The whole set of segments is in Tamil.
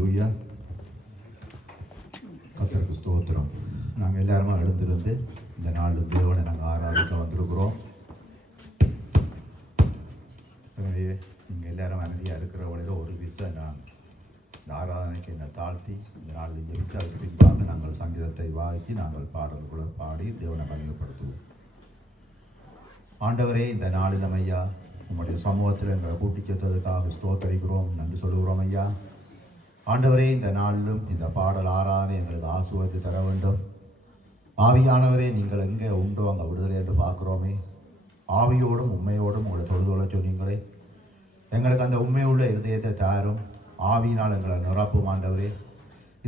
அல்லேலூயா. கர்த்தருக்கு ஸ்தோத்திரம். நாங்கள் எல்லாருமே எழுந்திருந்து இந்த நாள் தேவனை நாங்கள் ஆராதிக்க வந்திருக்கிறோம். எனவே நீங்கள் எல்லாரும் அமைதியாக இருக்கிறவங்கள ஒரு விஷயம் நான் இந்த ஆராதனைக்கு என்னை தாழ்த்தி இந்த நாளில் ஜெபித்து அதுக்கு பின்பாக நாங்கள் சங்கீதத்தை வாய்ச்சி நாங்கள் பாடல்களை பாடி தேவனை மகிமைப்படுத்துவோம். ஆண்டவரே, இந்த நாளில் ஐயா உங்களுடைய சமூகத்தில் எங்களை கூட்டி சேர்த்ததுக்காக ஸ்தோத்தரிக்கிறோம், நன்றி சொல்லுகிறோம் ஐயா. ஆண்டவரே, இந்த நாளிலும் இந்த பாடல் ஆராதனை எங்களுக்கு ஆசுவதித்து தர வேண்டும். ஆவியானவரே, நீங்கள் எங்கே உண்டோ அங்கே விடுதலை என்று பார்க்குறோமே. ஆவியோடும் உண்மையோடும் உங்களை தொழுதொழ சொன்னீங்களே. எங்களுக்கு அந்த உண்மையுள்ள இருதயத்தை தாரும், ஆவியினால் எங்களை நிரப்பும். ஆண்டவரே,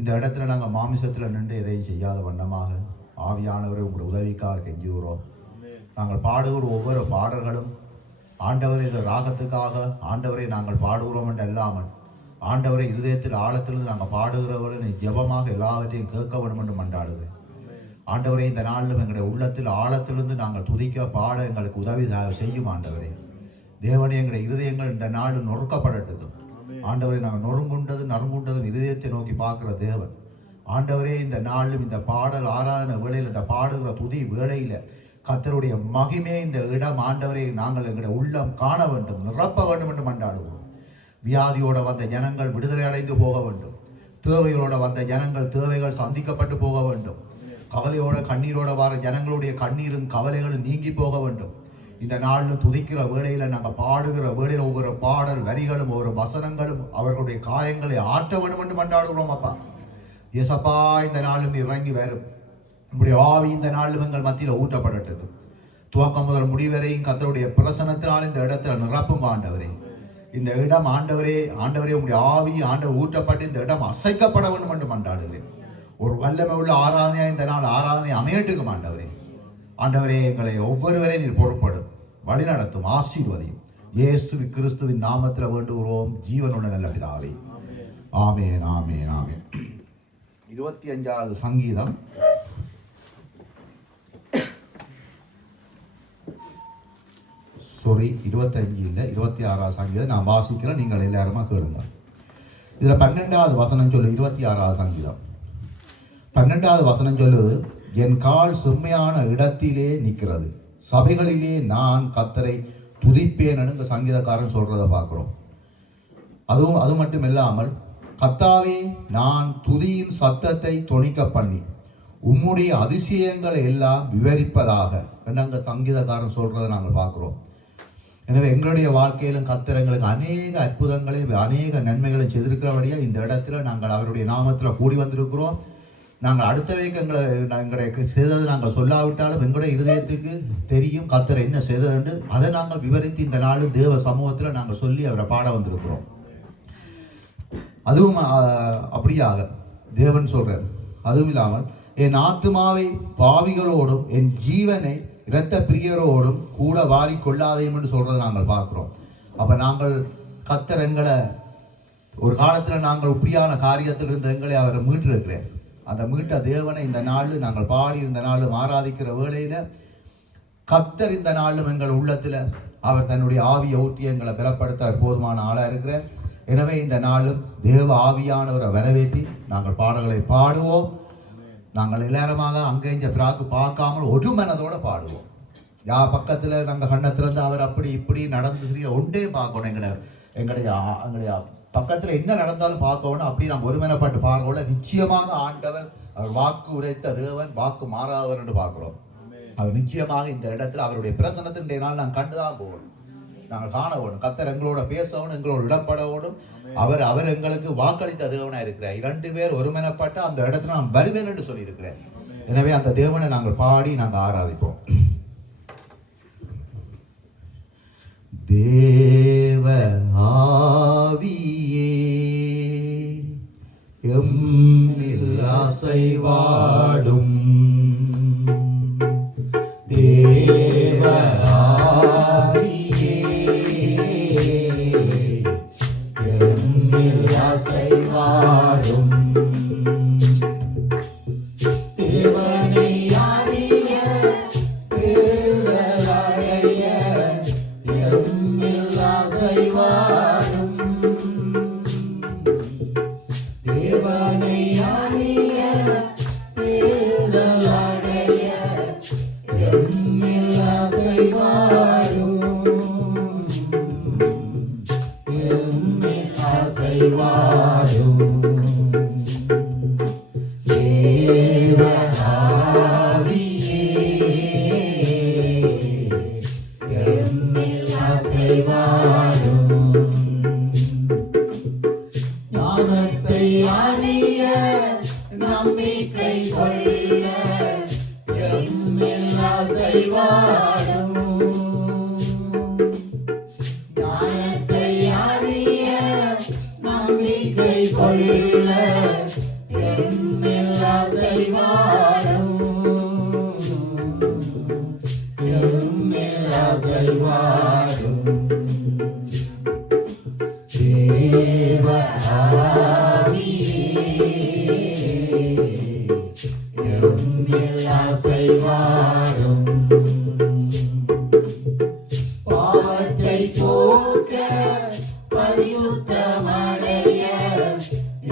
இந்த இடத்துல நாங்கள் மாமிசத்தில் நின்று எதையும் செய்யாத வண்ணமாக ஆவியானவரை உங்களுடைய உதவிக்காக கெஞ்சுகிறோம். நாங்கள் பாடுகிற ஒவ்வொரு பாடல்களும் ஆண்டவரை இந்த ராகத்துக்காக ஆண்டவரை நாங்கள் பாடுகிறோம் என்று அல்லாமல் ஆண்டவரை இருதயத்தில் ஆழத்திலிருந்து நாங்கள் பாடுகிறவர்களை ஜெபமாக எல்லாவற்றையும் கேட்க வேண்டும் என்று மன்றாடுகிறேன். ஆண்டவரை, இந்த நாளிலும் எங்களுடைய உள்ளத்தில் ஆழத்திலிருந்து நாங்கள் துதிக்க பாட எங்களுக்கு உதவி செய்யும். ஆண்டவரே தேவனே, எங்களுடைய இருதயங்கள் இந்த நாள் நொறுக்கப்படட்டது. ஆண்டவரை, நாங்கள் நறுங்குண்டதும் இருதயத்தை நோக்கி பார்க்குற தேவன். ஆண்டவரே, இந்த நாளிலும் இந்த பாடல் ஆராதனை வேளையில் இந்த பாடுகிற துதி வேளையில் கர்த்தருடைய மகிமே இந்த இடம் ஆண்டவரை நாங்கள் எங்களுடைய உள்ளம் காண வேண்டும், நிரப்ப வேண்டும் என்று மன்றாடுவோம். வியாதியோட வந்த ஜனங்கள் விடுதலை அடைந்து போக வேண்டும். தேவைகளோட வந்த ஜனங்கள் தேவைகள் சந்திக்கப்பட்டு போக வேண்டும். கவலையோட கண்ணீரோட வர ஜனங்களுடைய கண்ணீரும் கவலைகளும் நீங்கி போக வேண்டும். இந்த நாளிலும் துதிக்கிற வேளையில் நாங்கள் பாடுகிற வேளையில் ஒவ்வொரு பாடல் வரிகளும் ஒவ்வொரு வசனங்களும் அவர்களுடைய காயங்களை ஆற்ற வேண்டும் என்று மன்றாடுகிறோம். அப்பா ஏசப்பா, இந்த நாளும் இறங்கி வரும் உங்களுடைய ஆவி இந்த நாளிலும் எங்கள் மத்தியில் ஊற்றப்படட்டும். துவக்கம் முதல் முடிவரையும் கர்த்தருடைய பிரசனத்தினால் இந்த இடத்துல நிரப்பும். ஆண்டவரே, இந்த இடம் ஆண்டவரே உங்களுடைய ஆவி ஆண்டவர் ஊற்றப்பட்டு இந்த இடம் அசைக்கப்பட வேண்டும் என்று மன்றாடுகிறேன். ஒரு வல்லமை உள்ள ஆராதனையாக இந்த நாள் ஆராதனை அமையட்டுக்கும். ஆண்டவரே, எங்களை ஒவ்வொருவரையும் நீர் பொறுப்படும், வழி நடத்தும், ஆசீர்வதியும். இயேசு கிறிஸ்துவின் நாமத்தில் வேண்டுகிறோம் ஜீவனுள்ள நல்ல பிதாவே. ஆமேன், ஆமேன், ஆமேன். 25வது சங்கீதம். சாரி, 25 இல்லை, 26வது சங்கீதம் நான் வாசிக்கிறேன், நீங்கள் எல்லாருமா கேளுங்க. இதில் 12வது வசனம் சொல்லு. 26வது சங்கீதம் 12வது வசனம் சொல்லுது, என் கால் செம்மையான இடத்திலே நிற்கிறது, சபைகளிலே நான் கர்த்தரை துதிப்பேன். இந்த சங்கீதக்காரன் சொல்றதை பார்க்குறோம். அது மட்டும் இல்லாமல், கர்த்தாவே, நான் துதியின் சத்தத்தை தொனிக்க பண்ணி உம்முடைய அதிசயங்களை எல்லாம் விவரிப்பதாக அந்த சங்கீதக்காரன் சொல்றதை நாங்கள் பார்க்குறோம். எனவே எங்களுடைய வாழ்க்கையிலும் கர்த்தர் எங்களுக்கு அநேக அற்புதங்களையும் அநேக நன்மைகளை செய்திருக்கிறபடியாக இந்த இடத்துல நாங்கள் அவருடைய நாமத்தில் கூடி வந்திருக்கிறோம். நாங்கள் அடுத்தவைக்கு எங்களை செய்தது நாங்கள் சொல்லாவிட்டாலும் எங்களுடைய இருதயத்துக்கு தெரியும் கர்த்தர் என்ன செய்தது என்று. அதை நாங்கள் விவரித்து இந்த நாள் தேவ சமூகத்தில் நாங்கள் சொல்லி அவரை பாட வந்திருக்கிறோம். அதுவும் அப்படியாக தேவன் சொல்றார். அதுவும் இல்லாமல், என் ஆத்துமாவை பாவிகளோடும் என் ஜீவனை இரத்த பிரியரோடும் கூட வாரி கொள்ளாதையும் என்று சொல்றதை நாங்கள் பார்க்கிறோம். அப்ப நாங்கள் கர்த்தர் எங்களை ஒரு காலத்தில் நாங்கள் இப்படியான காரியத்தில் இருந்த எங்களை அவரை மீட்டிருக்கிறேன். அந்த மீட்ட தேவனை இந்த நாள் நாங்கள் பாடி இந்த நாளும் ஆராதிக்கிற வேளையில கர்த்தர் இந்த நாளும் எங்கள் உள்ளத்துல அவர் தன்னுடைய ஆவியை ஊற்றி எங்களை பலப்படுத்த போதுமான ஆளா இருக்கிறார். எனவே இந்த நாளும் தேவ ஆவியானவரை வரவேற்றி நாங்கள் பாடல்களை பாடுவோம். நாங்கள் எல்லாருமாக அங்கே இங்கே பிராக்கு பார்க்காமல் ஒரு மனதோடு பாடுவோம். பக்கத்தில் நாங்கள் கண்ணத்திலிருந்து அவர் அப்படி இப்படி நடந்து ஒன்றே பார்க்கணும். எங்களுடைய பக்கத்தில் என்ன நடந்தாலும் பார்க்கணும். அப்படி நாங்கள் ஒருமனப்பட்டு பார்க்கல. நிச்சயமாக ஆண்டவர் அவர் வாக்கு உரைத்த தேவன், வாக்கு மாறாதவர் என்று பார்க்குறோம். அவர் நிச்சயமாக இந்த இடத்துல அவருடைய பிரசன்னத்தின் நாள் நாங்கள் கண்டுதான் போகணும், நாங்கள் காண வேணும். கர்த்தர் எங்களோட பேசணும், எங்களோட இடப்படணும். அவர் எங்களுக்கு வாக்களித்த தேவனாக இருக்கிறார். 2 பேர் ஒருமனப்பட்ட அந்த இடத்துல நான் வருவேன் என்று சொல்லியிருக்கிறேன். எனவே அந்த தேவனை நாங்கள் பாடி நாங்கள் ஆராதிப்போம். தேவ ஆவியே எம்மில் அசைவாடும், தேவ ஆவியே எம்மில் அசைவாடும், தேவனை அறிய தேவரைய எம்மில் அசைவாடும், ஞானத்தை அறிய நம்பிக்கை கொள்ள எம்மில் அசைவாடும். ஞானத்தை அறிய நம்பிக்கை கொள்ள எம்மில் அசைவாடும். எம்மில் அசைவாடும். தேவ எம்மில் அசைவாடும். பாவத்தை போக்க பரிசுத்தமடைய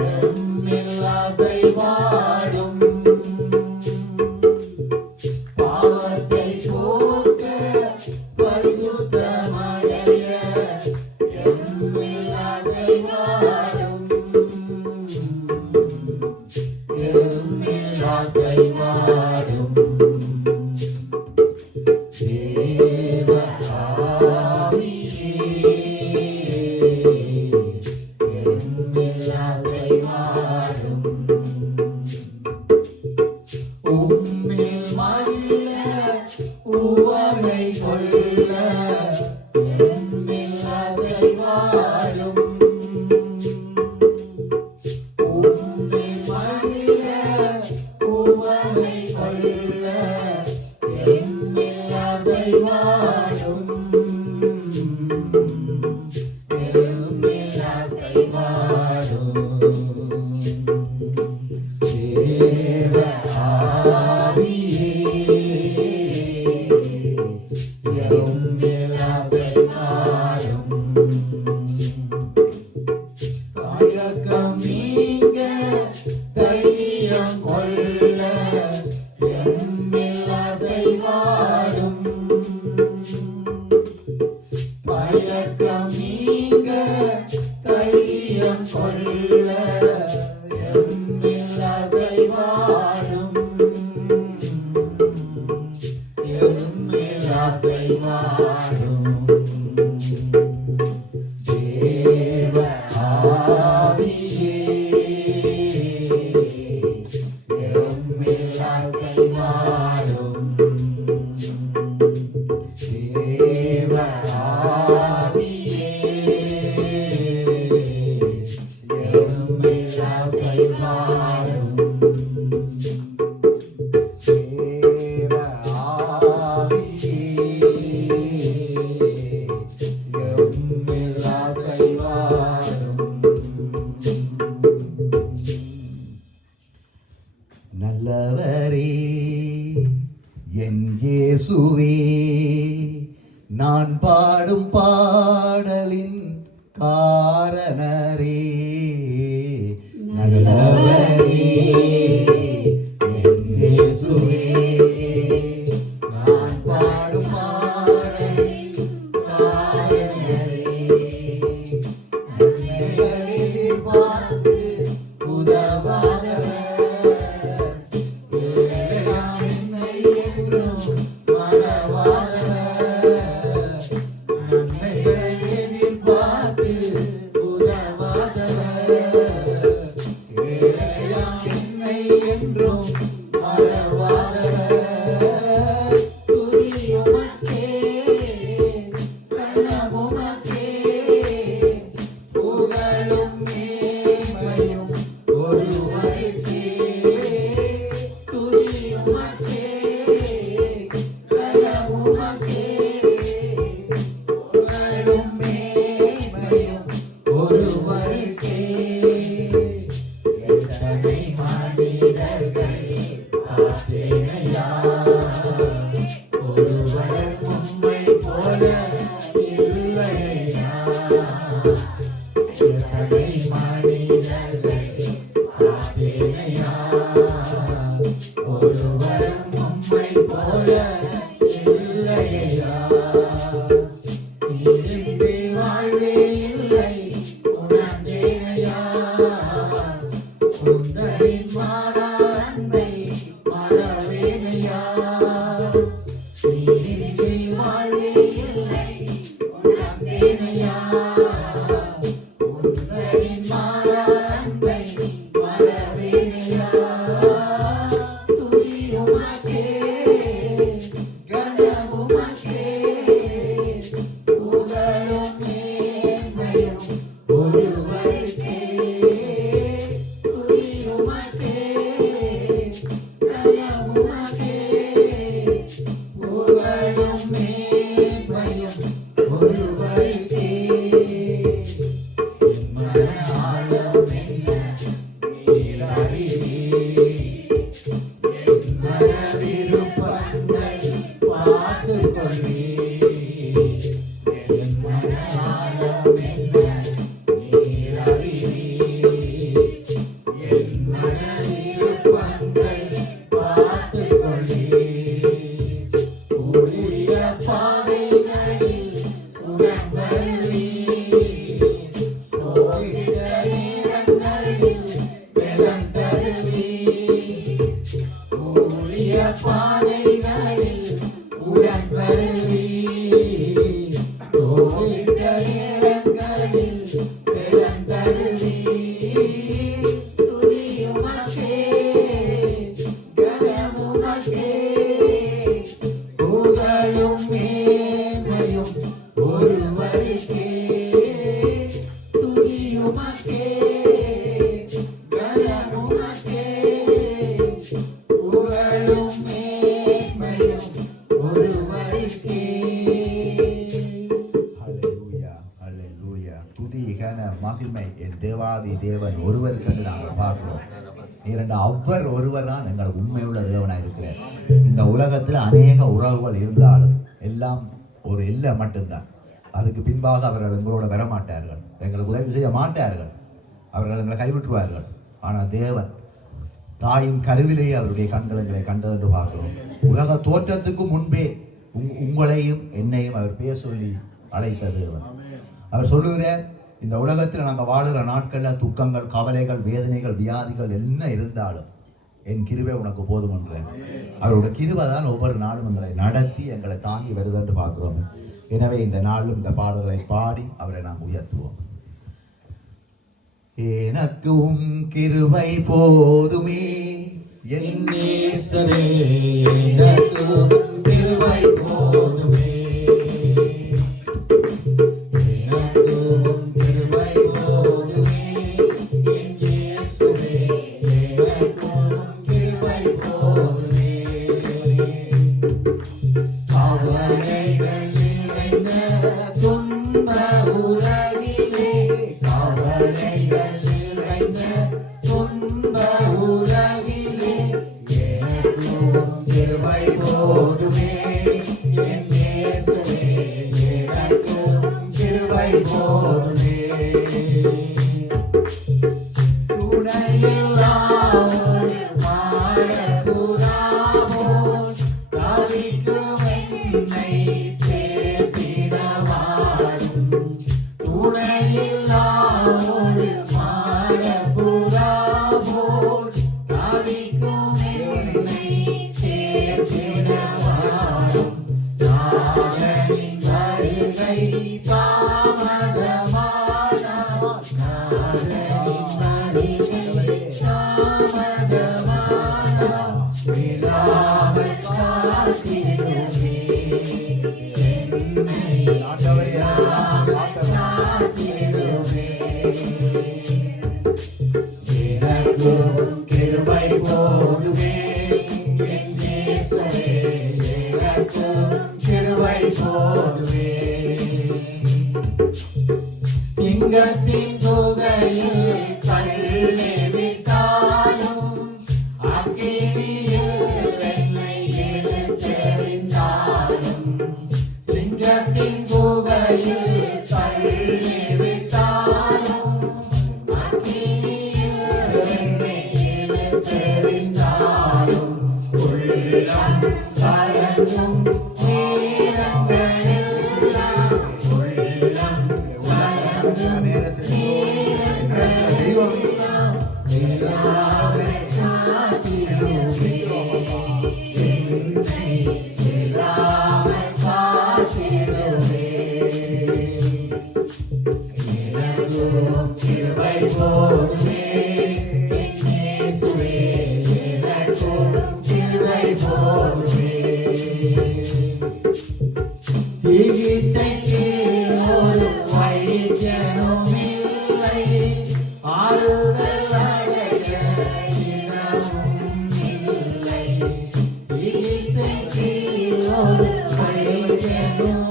எம்மில் அசைவாடும். பாவத்தை போக்க பரிசுத்தமடைய எம்மில் அசைவாடும். எம்மில் அசைவாடும். தேவ ஆவியே எம்மில் அசைவாடும். உம்மில் மகிழ உவகை கொள்ள எம்மில் அசைவாடும். உம்மில் மகிழ உவகை கொள்ள எம்மில் அசைவாடும். எம்மில் அசைவாடும். தேவ ஆவியே எம்மில் அசைவாடும். தயக்கம் நீங்க தைரியம் கொள்ள எம்மில் அசைவாடும். தயக்கம் நீங்க தைரியம் கொள்ள எம்மில் அசைவாடும். எம்மில் அசைவாடும். தேவ ஆவியே எம்மில் அசைவாடும். தேவ ஆவியே எம்மில் அசைவாடும். தேவ ஆவியே எம்மில் அசைவாடும். நல்லவரே என் இயேசுவே, நான் பாடும் பாடலின் காரணரே. நல்லவரே என் இயேசுவே, நான் பாடும் பாடலின் காரணரே. நன்மைகளில் பார்த்து உதவாதவர் மனிதர்கள் மகிமை என் தேவாதி தேவன் ஒருவர் கண்டு நாங்கள் பார்க்கிறோம். இரண்டு அவர் ஒருவர் தான் எங்கள் உண்மையுள்ள தேவனாக இருக்கிறார். இந்த உலகத்தில் அநேக உறவுகள் இருந்தாலும் எல்லாம் ஒரு எல்லை மட்டும்தான். அதுக்கு பின்பாக அவர்கள் எங்களோட வரமாட்டார்கள், எங்களுக்கு உதவி செய்ய மாட்டார்கள், அவர்கள் எங்களை கைவிட்டுருவார்கள். ஆனால் தேவன் தாயின் கருவிலேயே அவருடைய கண்களை கண்டது என்று பார்க்கிறோம். உலக தோற்றத்துக்கு முன்பே உங்களையும் என்னையும் அவர் பேர் சொல்லி அழைத்த தேவன். அவர் சொல்லுகிறார், இந்த உலகத்தில் நாங்கள் வாழுகிற நாட்களில் துக்கங்கள், கவலைகள், வேதனைகள், வியாதிகள் என்ன இருந்தாலும் என் கிருபை உனக்கு போதும் என்ற அவருடைய கிருபை தான் ஒவ்வொரு நாளும் எங்களை நடத்தி எங்களை தாங்கி வருது என்று பார்க்கிறோம். எனவே இந்த நாளும் இந்த பாடல்களை பாடி அவரை நாம் உயர்த்துவோம். எனக்கும் கிருபை போதுமே என் நேசரே, எனக்கும் கிருபை போதுமே, திங்கத்தின் புகையில் கல்லே விட்டாலும் அக்கினியில் என்னை எடுத்தெறிந்தாலும், திங்கத்தின் புகையில் கல்லே விட்டாலும் அக்கினியில் என்னை எடுத்தெறிந்தாலும், உள்ளம் கலங்கும் சிகிச்சைக்கு ஒரு வைத்தியனுமில்லை, ஆறுதல் அடைய இடமும் இல்லை. சிகிச்சைக்கு ஒரு வைத்தியனுமில்லை,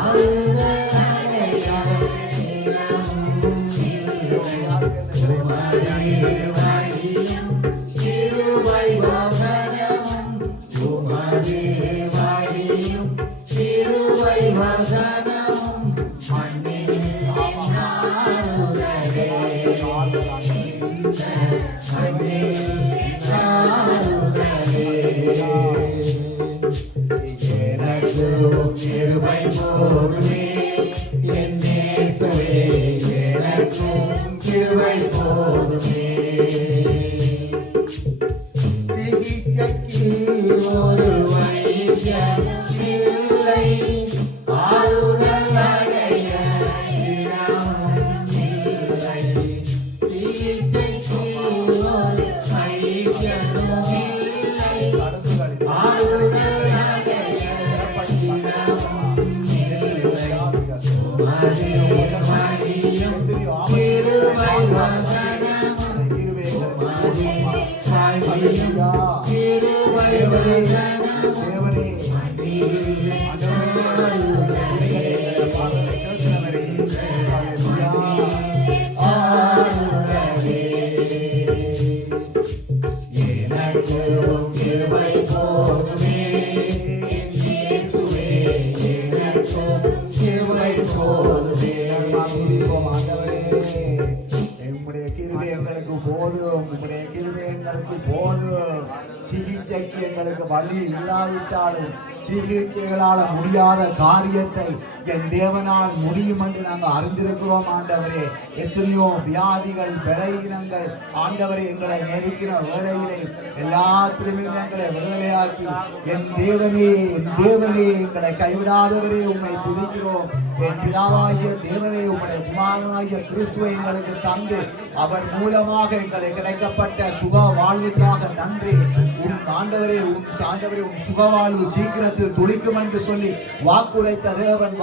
ஆறுதல் அடைய இடமும் இல்லை. கிருபை வசனமும் உமதே எனக்கும் கிருபை போதுமே என் இயேசுவே, எனக்கும் கிருபை போதுமே. சிகிச்சைக்கு ஒரு வைத்தியம் இல்லை, ஆறுதல் அடைய இடமும் இல்லை. சிகிச்சைக்கு ஒரு வைத்தியம் இல்லை, ஆறுதல் அடைய இடமும் இல்லை. மதியம் கிருபை வசனம், கிருபை எனக்கும் கிருபை போதுமே இயேசுவே, எனக்கும் கிருபை போதுமே. உம்முடைய கிருபை எங்களுக்கு போதும், உம்முடைய கிருபை எங்களுக்கு போதும். சிகிச்சைக்கு எங்களுக்கு வழி இல்லாவிட்டாலும் சிகிச்சைகளால் முடியாத காரியத்தை என் தேவனால் முடியும் என்று நாங்கள் அறிந்திருக்கிறோம் ஆண்டவரே. எத்தனையோ வியாதிகள், பலவீனங்கள் ஆண்டவரை எங்களை நெருக்கிற வேளையிலே எல்லாத்திலுமே எங்களை விடுதலையாக்கி என் தேவனே, என் தேவனே, எங்களை கைவிடாதவரே உம்மை துதிக்கிறோம். என் பிதாவாகிய தேவனே, உம்முடைய குமாரனாகிய கிறிஸ்துவை எங்களுக்கு தந்து அவர் மூலமாக எங்களை கிடைக்கப்பட்ட சுக வாழ்வுக்காக நன்றி. உன் ஆண்டவரே, உன் சுக வாழ்வு சீக்கிரத்தில் துளிக்கும் என்று சொல்லி வாக்குரைத்த தேவன்,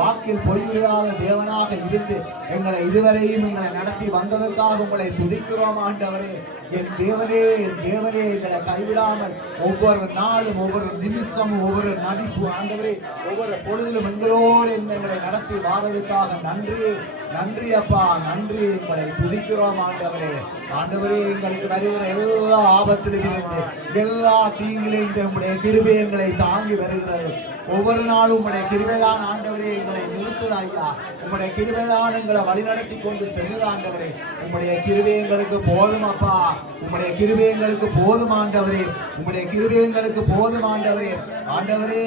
வாக்கில் பொய்யுரையாத தேவனாக இருந்து எங்களை இதுவரையும் எங்களை நடத்தி வந்ததற்காக உங்களை துதிக்கிறோம் ஆண்டவரே. என் தேவனே, என் தேவனே, எங்களை கைவிடாமல் ஒவ்வொரு நாளும், ஒவ்வொரு நிமிஷமும், ஒவ்வொரு நடிப்பு ஆண்டவரே, ஒவ்வொரு பொழுதிலும் எங்களோடு எங்களை நடத்தி வாரதுக்காக நன்றி. நன்றி அப்பா, நன்றி. எங்களை துதிக்கிறோம் ஆண்டவரே. ஆண்டவரே, எங்களுக்கு வருகிற எல்லா ஆபத்திலும் இருந்து, எல்லா தீங்கிலிருந்து உம்முடைய கிருபை எங்களை தாங்கி வருகிறது. ஒவ்வொரு நாளும் உம்முடைய கிருபைதான் ஆண்டவரே எங்களை நிறுத்துது ஐயா. உம்முடைய கிருபைதான் எங்களை வழிநடத்தி கொண்டு செல்லுது ஆண்டவரே. உம்முடைய கிருபை எங்களுக்கு போதும் அப்பா, உம்முடைய கிருபை எங்களுக்கு போதும் ஆண்டவரே, உம்முடைய கிருபை எங்களுக்கு போதும் ஆண்டவரே. ஆண்டவரே,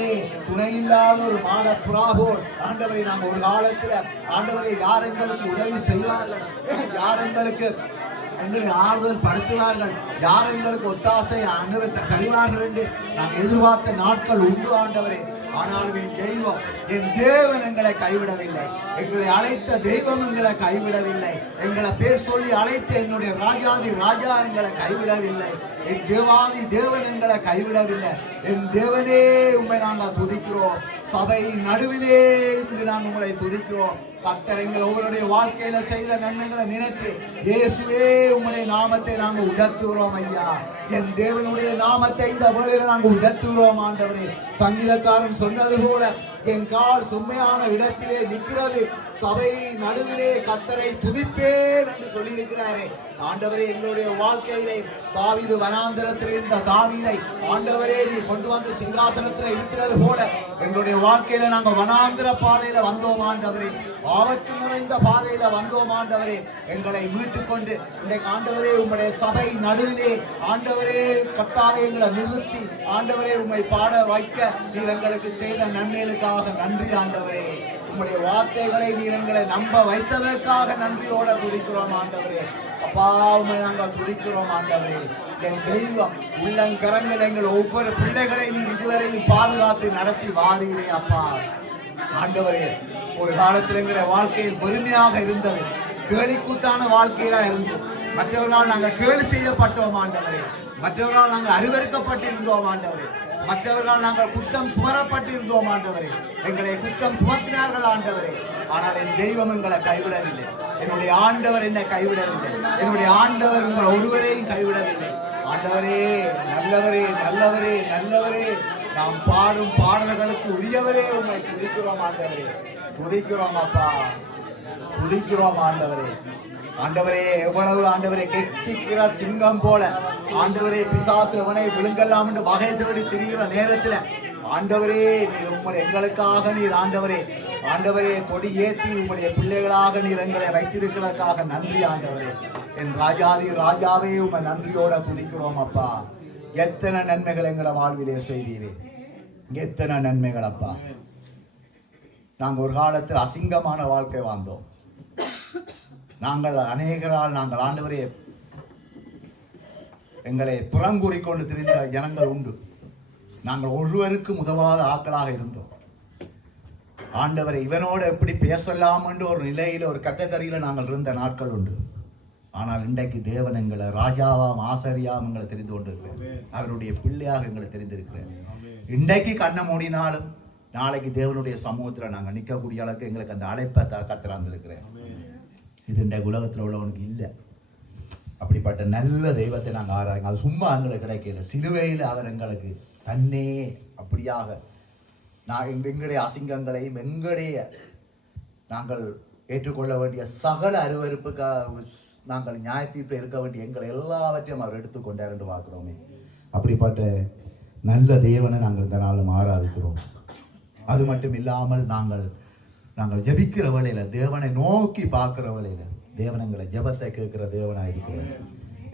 துணை இல்லாத ஒரு மாட புறாபோல் ஆண்டவரே, நாங்கள் ஒரு காலத்துல ஆண்டவரே யார் எங்களுக்கு உதவி செய்வார்கள், யார் எங்களை ஆறுதல் படுத்துவார்கள், யார் எங்களுக்கு ஒத்தாசை தருவார்கள் என்று நாங்கள் எதிர்பார்த்த நாட்கள் உண்டு ஆண்டவரே. ஆனாலும் என் தெய்வம், என் தேவன் எங்களை கைவிடவில்லை. எங்களை அழைத்த தெய்வம் எங்களை கைவிடவில்லை. எங்களை பேர் சொல்லி அழைத்த என்னுடைய ராஜாதி ராஜா எங்களை கைவிடவில்லை. என் தேவாதி தேவன் எங்களை கைவிடவில்லை. என் தேவனே, உண்மை நாங்கள் துதிக்கிறோம். சபை நடுவிலே இன்று நாங்கள் உங்களை துதிக்கிறோம். கர்த்தர் எங்கள் ஒவ்வொருடைய வாழ்க்கையில செய்த நன்மைகளை நினைத்து இயேசுவே உம்முடைய நாமத்தை நாங்கள் உயர்த்துகிறோம் ஐயா. என் தேவனுடைய நாமத்தை இந்த வேளையில நாங்கள் உயர்த்துகிறோம் ஆண்டவரே. சங்கீதக்காரன் சொன்னது போல என் கால் சும்மையான இடத்திலே நிற்கிறது, சபை நடுவிலே கர்த்தரை துதிப்பேன் என்று சொல்லி இருக்கிறாரே ஆண்டவரே. எங்களுடைய வாழ்க்கையிலே தாவீது வனாந்தரத்தில் இருந்த தாவீதை ஆண்டவரே நீர் கொண்டு வந்து சிங்காசனத்தில் இருக்கிறது போல எங்களுடைய வாழ்க்கையில நாங்கள் வனாந்திர பாதையில வந்தோம் ஆண்டவரே, ஆபத்து நிறைந்த பாதையில வந்தோம் ஆண்டவரே. எங்களை மீட்டுக் கொண்டு இன்றைக்கு ஆண்டவரே உம்முடைய சபை நடுவிலே ஆண்டவரே கர்த்தாவே எங்களை நிறுத்தி ஆண்டவரே உம்மை பாட வைக்க நீர் எங்களுக்கு செய்த நன்மைகளுக்காக நன்றி ஆண்டவரே. உம்முடைய வார்த்தைகளை நீர் எங்களை நம்ப வைத்ததற்காக நன்றியோட துதிக்கிறோம் ஆண்டவரே. அப்பா, உம்மை நாங்கள் துதிக்கிறோம் ஆண்டவரே. என் தெய்வம், உள்ளங்கரங்கள் எங்கள் ஒவ்வொரு பிள்ளைகளை நீர் இதுவரையும் பாதுகாத்து நடத்தி வாரீரே அப்பா. ஆண்டவரே, ஒரு காலத்தில் எங்களுடைய வாழ்க்கையில் பெருமையாக இருந்தது, கேலிக்கூத்தான வாழ்க்கையா இருந்தது. மற்றவர்களால் நாங்கள் கேலி செய்யப்பட்டோம் ஆண்டவரே, மற்றவர்களால் நாங்கள் அருவருக்கப்பட்டிருந்தோம் ஆண்டவரே, மற்றவர்களால் நாங்கள் குற்றம் சுமரப்பட்டிருந்தோம் ஆண்டவரே. எங்களை குற்றம் சுமத்தினார்கள் ஆண்டவரே. ஆனால் என் தெய்வம் எங்களை கைவிடவில்லை. என்னுடைய ஆண்டவர் என்னை கைவிடவில்லை. என்னுடைய ஆண்டவர் உங்கள் ஒருவரையும் கைவிடவில்லை. ஆண்டவரே, நல்லவரே, நல்லவரே, நல்லவரே, நாம் பாடும் பாடல்களுக்கு உரியவரே உங்களை துதிக்கிறோம் ஆண்டவரே. துதிக்கிறோம் அப்பா, துதிக்கிறோம் ஆண்டவரே. ஆண்டவரே, எவ்வளவு ஆண்டவரே கெச்சிக்கிற சிங்கம் போல ஆண்டவரே பிசாசு அவனை விழுங்கலாம் என்று வகை தேடி திரிகிற நேரத்தில் ஆண்டவரே நீர் உம்முடைய எங்களுக்காக நீர் ஆண்டவரே ஆண்டவரே, கொடி ஏற்றி உம்முடைய பிள்ளைகளாக நீர் எங்களை வைத்திருக்கிறதுக்காக நன்றி ஆண்டவரே. என் ராஜாதி ராஜாவே, உம்மை நன்றியோட துதிக்கிறோம் அப்பா. எத்தனை நன்மைகள் எங்களை வாழ்விலே செய்தீரே, எத்தனை நன்மைகள் அப்பா. நாங்கள் ஒரு காலத்தில் அசிங்கமான வாழ்க்கை வாழ்ந்தோம். நாங்கள் அநேகரால் நாங்கள் ஆண்டவரே எங்களை புறங்கூறிக்கொண்டு திரிந்த ஜனங்கள் உண்டு. நாங்கள் ஒருவருக்கும் உதவாத ஆட்களாக இருந்தோம். ஆண்டவரை இவனோடு எப்படி பேசலாம் என்று ஒரு நிலையில் ஒரு கட்டக்கரையில் நாங்கள் இருந்த நாட்கள் உண்டு. ஆனால் இன்றைக்கு தேவன் எங்களை ராஜாவாம் ஆசாரியாம் எங்களை தெரிந்து கொண்டிருக்கிறேன். அவருடைய பிள்ளையாக எங்களை தெரிந்திருக்கிறேன். இன்றைக்கு கண்ணை மூடினாலும் நாளைக்கு தேவனுடைய சமூகத்தில் நாங்கள் நிற்கக்கூடிய அளவுக்கு எங்களுக்கு அந்த அழைப்பை கத்திராந்திருக்கிறேன். இது இன்றைக்கு உலகத்தில் உள்ளவனுக்கு இல்லை. அப்படிப்பட்ட நல்ல தெய்வத்தை நாங்கள் ஆராய்ங்க. அது சும்மா எங்களுக்கு கிடைக்கல. சிலுவையில் அவர் எங்களுக்கு தன்னே அப்படியாக எங்களுடைய அசிங்கங்களையும் எங்களுடைய நாங்கள் ஏற்றுக்கொள்ள வேண்டிய சகல அருவருப்புக்கு நாங்கள் நியாயத்தீர்ப்பு இருக்க வேண்டிய எங்களை எல்லாவற்றையும் அவர் எடுத்துக்கொண்டார் என்று பார்க்கிறோமே. அப்படிப்பட்ட நல்ல தேவனை நாங்கள் இந்த நாளும் ஆராதிக்கிறோம். அது மட்டும் இல்லாமல் நாங்கள் ஜெபிக்கிற வேளையில், தேவனை நோக்கி பார்க்கிற வேளையில் தேவன் எங்களை ஜெபத்தை கேட்கிற தேவனாக இருக்கிறார்.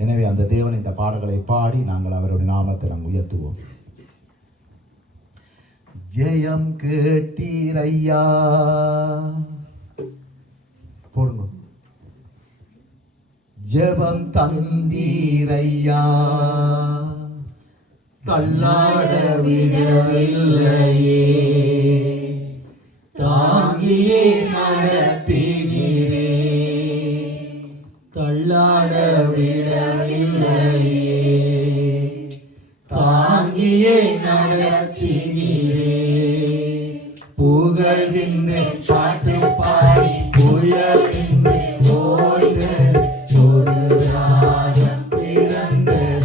எனவே அந்த தேவன் இந்த பாடல்களை பாடி நாங்கள் அவருடைய நாமத்தை நாங்கள் உயர்த்துவோம். ஜெயம் கேட்டீரையா போடுங்க. ஜெபம் தந்தீரையா, தள்ளாட விடவில்லையே, தாங்கியே நடத்தினீரே. தள்ளாட விடவில்லையே, தாங்கியே நடத்தினீரே. புகழ்கின்ற பாட்டு பாடி புயல்கின்ற ஓய்ந்த ஒரு ராஜம் பிறந்ததே.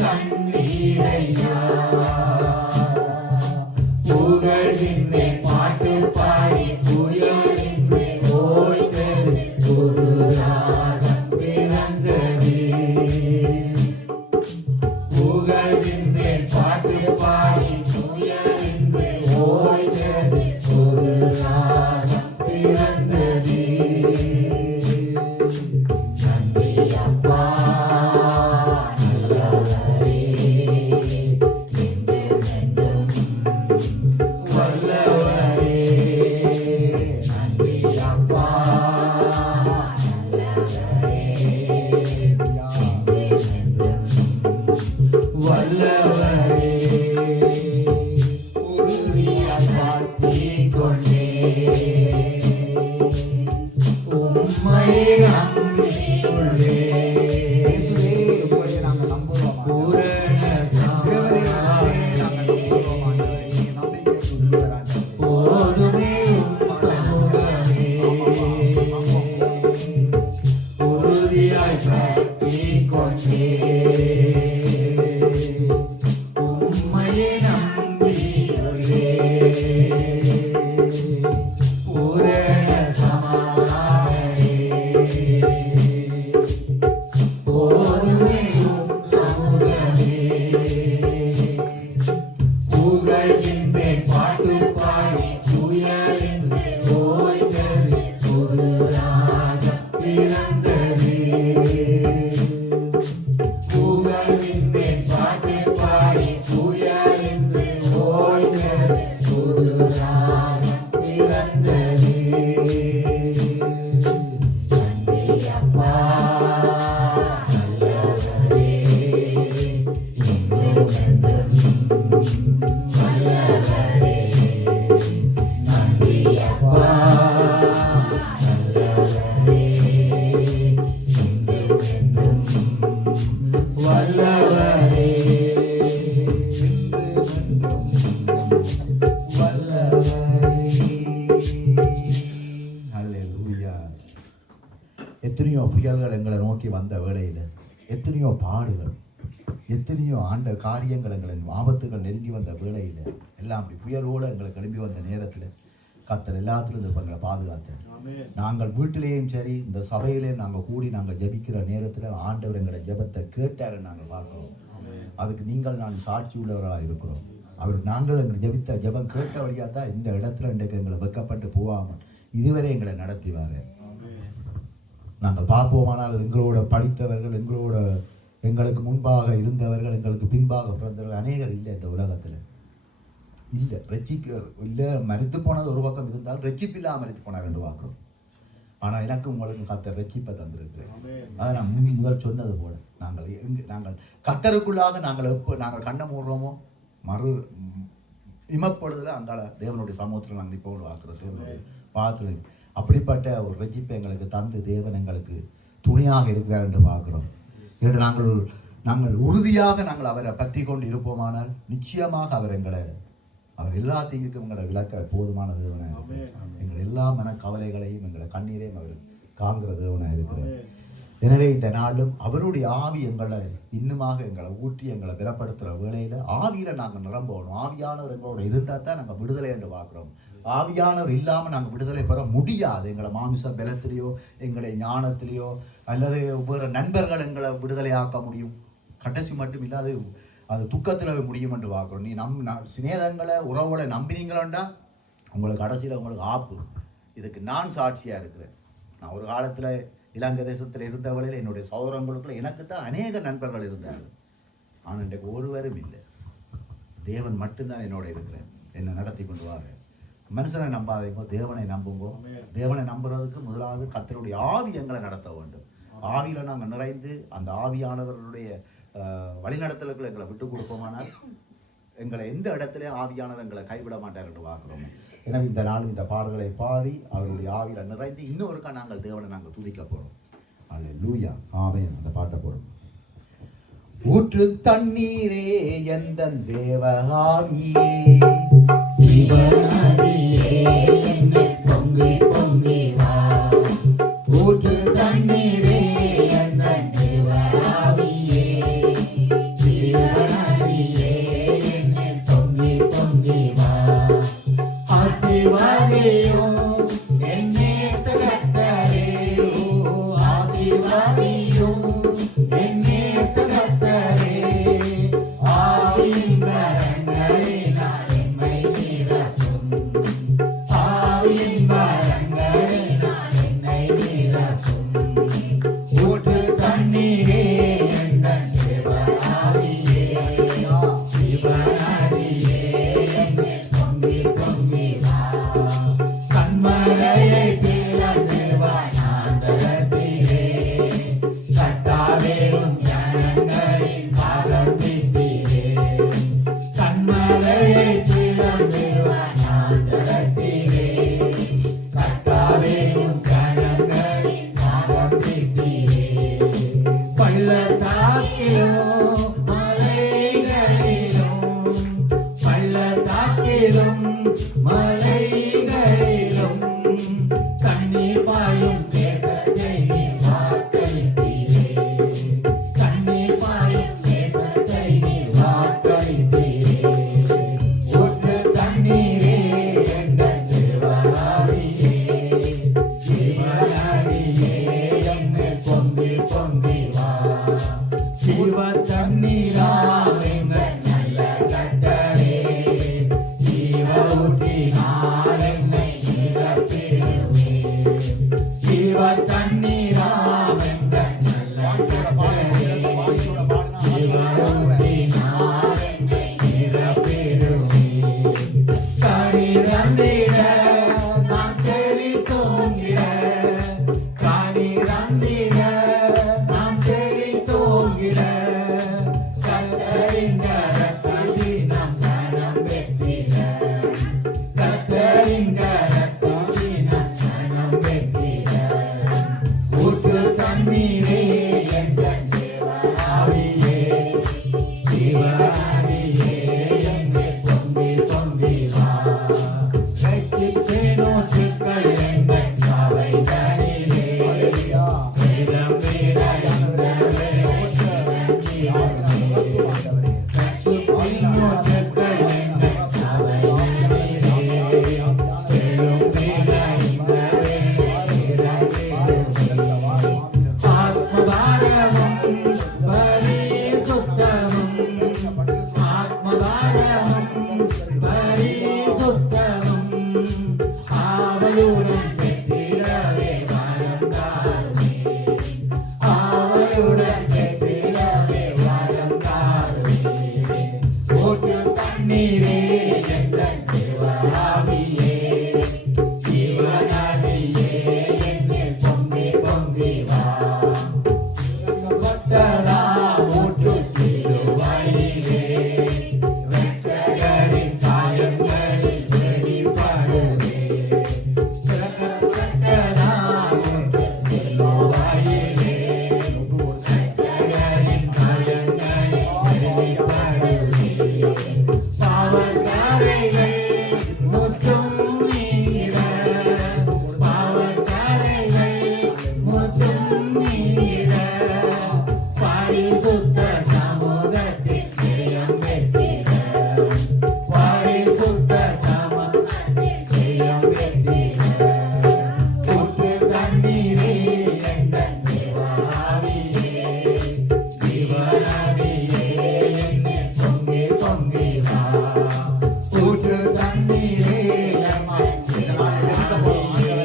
கண்ணீரையா புகழ்கின்ற உம்மையே நம்பியுள்ளேன். இயேசுவே, உம்மை நாங்கள் நம்புகிறோம். பூரண தேவரே, சமாதானமே உம்மை நாங்கள் நம்புகிறோம் ஆண்டவரே. நீங்க நம்பிக்கைக்கு உரியவர் ஆண்டவரே. போதுமே உம் சமூகமே. உறுதியாய் பற்றி கொண்டே உம்மையே நம்பியுள்ளேன். பூரண சமாதானமே போதுமே உம் சமூகமே. புகழ்கின்றேன் பாட்டு பாடி துயரின்றி ஓய்ந்தது ஒரு ராகம் பிறந்தது. புகழ்கின்றேன் பாட்டு பாடி துயரின்றி ஓய்ந்தது ஒரு ராகம் பிறந்தது. நன்றி அப்பா நல்லவரே, என்றும் என்றும் வல்லவரே. நன்றி அப்பா நல்லவரே, என்றும் என்றும் வல்லவரே. அல்லேலூயா. எத்தனையோ புயல்கள் எங்களை நோக்கி வந்த வேளையில், எத்தனையோ பாடுகள், எத்தனையோ ஆண்ட காரியங்கள் எங்களின் ஆபத்துகள் நெருங்கி வந்த வேளையில், எல்லாம் அப்படி புயலோடு எங்களுக்கு எழும்பி வந்த நேரத்தில் கர்த்தர் எல்லாத்திலும் எங்களை பாதுகாத்தார். நாங்கள் வீட்டிலேயும் சரி, இந்த சபையிலேயும் நாங்கள் கூடி நாங்கள் ஜெபிக்கிற நேரத்தில் ஆண்டவர் எங்களை ஜெபத்தை கேட்டார் நாங்கள் பார்க்கிறோம். அதுக்கு நீங்கள் நான் சாட்சி உள்ளவர்களாக இருக்கிறோம். அவர் நாங்கள் எங்களை ஜெபித்த ஜெபம் கேட்ட வழியாக தான் இந்த இடத்துல இன்றைக்கு எங்களை வெக்கப்பட்டு போகாமல் இதுவரை எங்களை நடத்திவார். நாங்கள் பார்ப்போமானால் எங்களோட படித்தவர்கள், எங்களுக்கு முன்பாக இருந்தவர்கள், எங்களுக்கு பின்பாக பிறந்தவர்கள் அநேகர் இல்லை இந்த உலகத்தில். இல்லை இல்லை, மரித்து போனது ஒரு பக்கம் இருந்தால் ரட்சிப்பில்லாமல் மரித்து போனார் என்று பார்க்குறோம். ஆனால் எனக்கு உங்களுக்கு கர்த்தர் ரட்சிப்பை தந்திருக்கிறேன். அதை நான் முதல் சொன்னது போல நாங்கள் கர்த்தருக்குள்ளாக நாங்கள் கண்ணை மூடுறோமோ இமப்படுதல அங்கால தேவனுடைய சமூகத்தில் நாங்கள் இப்போ பார்க்குறோம். தேவனுடைய பாத்திரம் அப்படிப்பட்ட ஒரு ரட்சிப்பை எங்களுக்கு தந்து தேவன் எங்களுக்கு துணையாக இருக்கிறார் என்று பார்க்குறோம். என்று நாங்கள் உறுதியாக நாங்கள் அவரை பற்றி கொண்டு இருப்போமானால் நிச்சயமாக அவர் எல்லா தீங்குக்கும் எங்களை விளக்க போதுமான தேவனாக, எங்கள் எல்லா மன கவலைகளையும் எங்களை கண்ணீரையும் அவர் காங்கிற தேவனாக இருக்கிறார். எனவே இந்த நாளும் அவருடைய ஆவி இன்னுமாக எங்களை ஊற்றி எங்களை பலப்படுத்துகிற வேளையில் ஆவியில் நாங்கள் நிரம்பணும். ஆவியானவர் எங்களோட இருந்தால் தான் நாங்கள் விடுதலை என்று பார்க்குறோம். ஆவியானவர் இல்லாமல் நாங்கள் விடுதலை பெற முடியாது. எங்களை மாமிச பலத்திலேயோ எங்களை ஞானத்திலேயோ அல்லது வேறு நண்பர்கள் எங்களை விடுதலை ஆக்க முடியும். கடைசி மட்டும் இல்லாது அது துக்கத்தில் முடியும் என்று பார்க்குறோம். நீ சிநேகங்களை உறவுகளை நம்பினீங்களா உங்களுக்கு கடைசியில் உங்களுக்கு ஆப்பு. இதுக்கு நான் சாட்சியாக இருக்கிறேன். நான் ஒரு காலத்தில் இலங்கை தேசத்தில் இருந்த வேளையில் என்னுடைய சகோதரங்களுக்குள்ள எனக்கு தான் அநேக நண்பர்கள் இருந்தார்கள். ஆனால் இன்றைக்கு ஒருவரும் இல்லை. தேவன் மட்டும்தான் என்னோட இருக்கிறேன், என்னை நடத்தி கொண்டு வாரு. மனுஷனை நம்பாதீங்கோ, தேவனை நம்புங்கோ. தேவனை நம்புறதுக்கு முதலாவது கர்த்தருடைய ஆவி எங்களை நடத்த வேண்டும். ஆவியில் நாங்கள் நிறைந்து அந்த ஆவியானவர்களுடைய வழிநடத்தல்களை எங்களை விட்டு கொடுப்போமானால் எங்களை எந்த இடத்துலையும் ஆவியானவர் எங்களை கைவிட மாட்டார் என்று பார்க்கிறோம். எனவே இந்த நாளும் இந்த பாடல்களை பாடி அவருடைய ஆவியில் நிறைந்து இன்னொருக்கா நாங்கள் தேவனை நாங்கள் துதிக்க போகிறோம். அல்லேலூயா, ஆமென். அந்த பாட்டை போடும். ஊற்று தண்ணீரே எந்தன் தேவ ஆவியே, சிவநதியே என்னை பொங்கி பொங்கி வா. ஊற்று தண்ணீரே எந்தன் தேவ ஆவியே, சிவநதியே என்னை பொங்கி பொங்கி வா. ஆசீர்வாதியும் என் நேசகர்த்தரே, ஆசீர்வாதியும் என் நேசகர்த்தரே, ஆவியின் வரங்களினால் என்னை நிரப்பும், ஆவியின் வரங்களினால் என்னை நிரப்பும். ஊற்று தண்ணீரே எந்தன் தேவ ஆவியே, சிவநதியே என்னை பொங்கி பொங்கி வா. கண்மலையை பிளந்து வனாந்தரத்திலே, ஊற்று தண்ணீரே எங்கள் தேவாவியே ஜீவாவியே எங்கள் பொங்கி பொங்கி வா ரட்சிப்பேனோற்றுக்கள் எங்கள் சாவை தனிலே வேதம் வேறாயுள்ளவே ரட்சிப்பேனோற்றுக்கள் எங்கள் சாவை தனிலே வேதம் வேறாயுள்ளவே ஆத்மபாரமும் பரிசுத்தமும் ஆத்மபாரமும் பரிசுத்தமும் ஆவலுடன் பெற்றிடவே வரம் தாருமே ஆவலுடன் பெற்றிடவே வரம் தாருமே ஊற்று தண்ணீரே எங்கள் தேவாவியே ஜீவநதியே எங்கள் பொங்கி பொங்கி வா பட்டதா ஊற்று சிலுவையிலே இரட்சகரின் காயங்களில் வெளிப்படுவே பட்டதா ஊற்று சிலுவையிலே இரட்சகரின் காயங்களில் வெளிப்படுவே பாவக்காரைகள் முற்றும் நீங்கிட பாவக்காரைகள் முற்றும் நீங்கிட பரிசுத்த சமூகத்தின் ஜெயம் வெற்றிட பரிசுத்த சமூகத்தின் ஜெயம் வெற்றிட ஊற்று தண்ணீரே எங்கள் தேவாவியே ஜீவநதியே எங்கள் பொங்கி பொங்கி வா ஊற்று தண்ணீரே எங்கள் தேவாவியே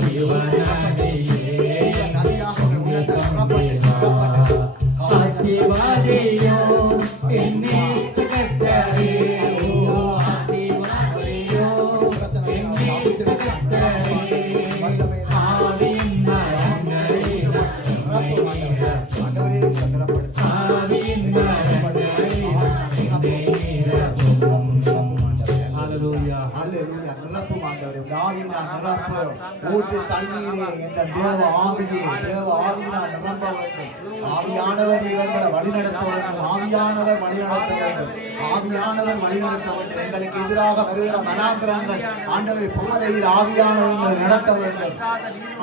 ஜீவநதியே ஆசீர்வாதேயோ என்னே சகத்தரே ஆசீர்வாதேயோ என்னே சகத்தரே ஆவியின் மரங்களில் ஆவியின் மரங்களில் ஹalleluya அல்லேலூயா. நிரப்பும் ஆண்டவரே, ஆவியினால் நிரப்பு. ஊற்று தண்ணீரே எங்கள் தேவ ஆவியே, தேவ ஆவியினால் நிரம்ப வேண்டும். ஆவியானவர் எங்களை வழிநடத்த வேண்டும். ஆவியானவர் வழிநடத்த வேண்டும். ஆவியானவர் வழிநடத்த வேண்டும். எங்களுக்கு எதிராக வருகிற மனாந்திரங்கள் ஆண்டவரை போதையில் ஆவியானவர் எங்களை நடத்த வேண்டும்.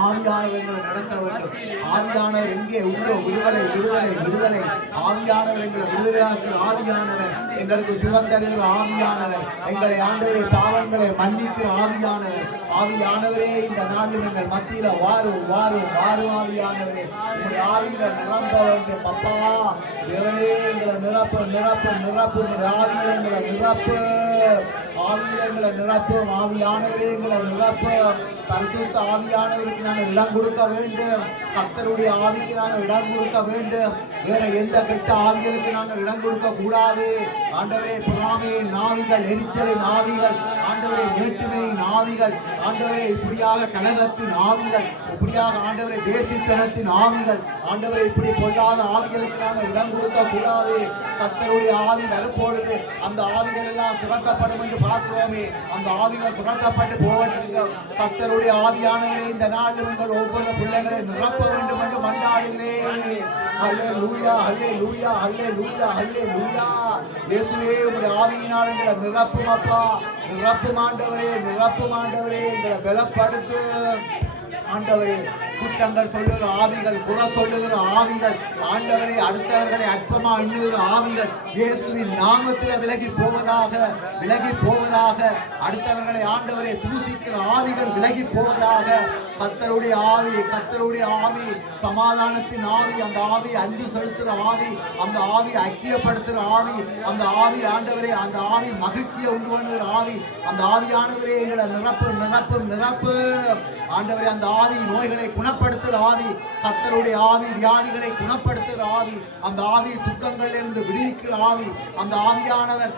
ஆவியானவர் எங்களை நடத்த வேண்டும். ஆவியானவர் எங்கே உண்டோ விடுதலை விடுதலை விடுதலை. ஆவியானவர் எங்களை விடுதலையாக்குற ஆவியானவர், எங்களுக்கு சுகம் தருகிற ஆவியானவர், எங்களை ஆண்டவரை பாவங்களை மன்னிக்கிற ஆவியானவர். ஆவியானவரே, இந்த நாளில் எங்கள் மத்தியில வாரும் வாரும் வாரும் ஆவியானவரே. உங்களுடைய ஆவியில நிரம்ப வேண்டும் பப்பா. தேவனே, எங்களை நிரப்பு நிரப்பு நிரப்பு. உங்களுடைய ஆவியில எங்களை நிரப்பு. ஆவியில எங்களை நிரப்பும். ஆவியானவரே, எங்களை நிரப்பு. பரிசுத்த ஆவியானவருக்கு நாங்கள் இடம் கொடுக்க வேண்டும். கர்த்தருடைய ஆவிக்கு நாங்கள் இடம் கொடுக்க வேண்டும். வேற எந்த கெட்ட ஆவிகளுக்கு நாங்கள் இடம் கொடுக்க கூடாது. ஆண்டவரே, பொறாமையின் ஆவிகள், எரிச்சலின் ஆவிகள், ஆண்டவரே வேற்றுமையின் ஆவிகள், ஆண்டவரே இப்படியாக கலகத்தின் ஆவிகள், இப்படியாக ஆண்டவரை தேசித்தனத்தின் ஆவிகள், ஆண்டவரை இப்படி பொல்லாத ஆவிகளுக்கு நாங்கள் இடம் கொடுக்க கூடாது. கர்த்தருடைய ஆவி வரப்போடுது. அந்த ஆவிகள் எல்லாம் துரத்தப்படும் என்று பார்க்கிறோமே. அந்த ஆவிகள் துரத்தப்பட்டு போவதற்கு கர்த்தருடைய ஆவியானவரே இந்த நாளில் உங்கள் ஒவ்வொரு பிள்ளைகளை நிரப்ப வேண்டும் என்று மன்றாடுகிறேன். ஹல்லேலூயா, ஹல்லேலூயா, ஹல்லேலூயா, ஹல்லேலூயா. இயேசுவே, உம்முடைய ஆவியினால் எங்களை நிரப்பும் அப்பா. நிரப்பும் ஆண்டவரே, நிரப்பும் ஆண்டவரே. எங்களை பலப்படுத்து ஆண்டவரே. குற்றங்கள் சொல்லுகிற ஆவிகள், குறை சொல்லுகிற ஆவிகள், ஆண்டவரை அடுத்தவர்களை அற்பமா எண்ணுகிற ஆவிகள் இயேசுவின் நாமத்தில் விலகி போவதாக, விலகி போவதாக. அடுத்தவர்களை ஆண்டவரை தூசிக்கிற ஆவிகள் விலகி போவதாக. கர்த்தருடைய ஆவி, கர்த்தருடைய ஆவி, சமாதானத்தின் ஆவி, அந்த ஆவி அன்பு செலுத்துகிற ஆவி, அந்த ஆவி ஐக்கியப்படுத்துகிற ஆவி, அந்த ஆவி ஆண்டவரே, அந்த ஆவி மகிழ்ச்சியை உண்டு பண்ணுகிற ஆவி, அந்த ஆவியானவரே எங்களை நிரப்பு நிரப்பு நிரப்பு ஆண்டவரே. அந்த ஆவி நோய்களை குணப்படுத்துகிற ஆவி, கர்த்தருடைய ஆவி வியாதிகளை குணப்படுத்துகிற ஆவி, அந்த ஆவி துக்கங்களிலிருந்து விடுவிக்கிற ஆவி, அந்த ஆவியானவர்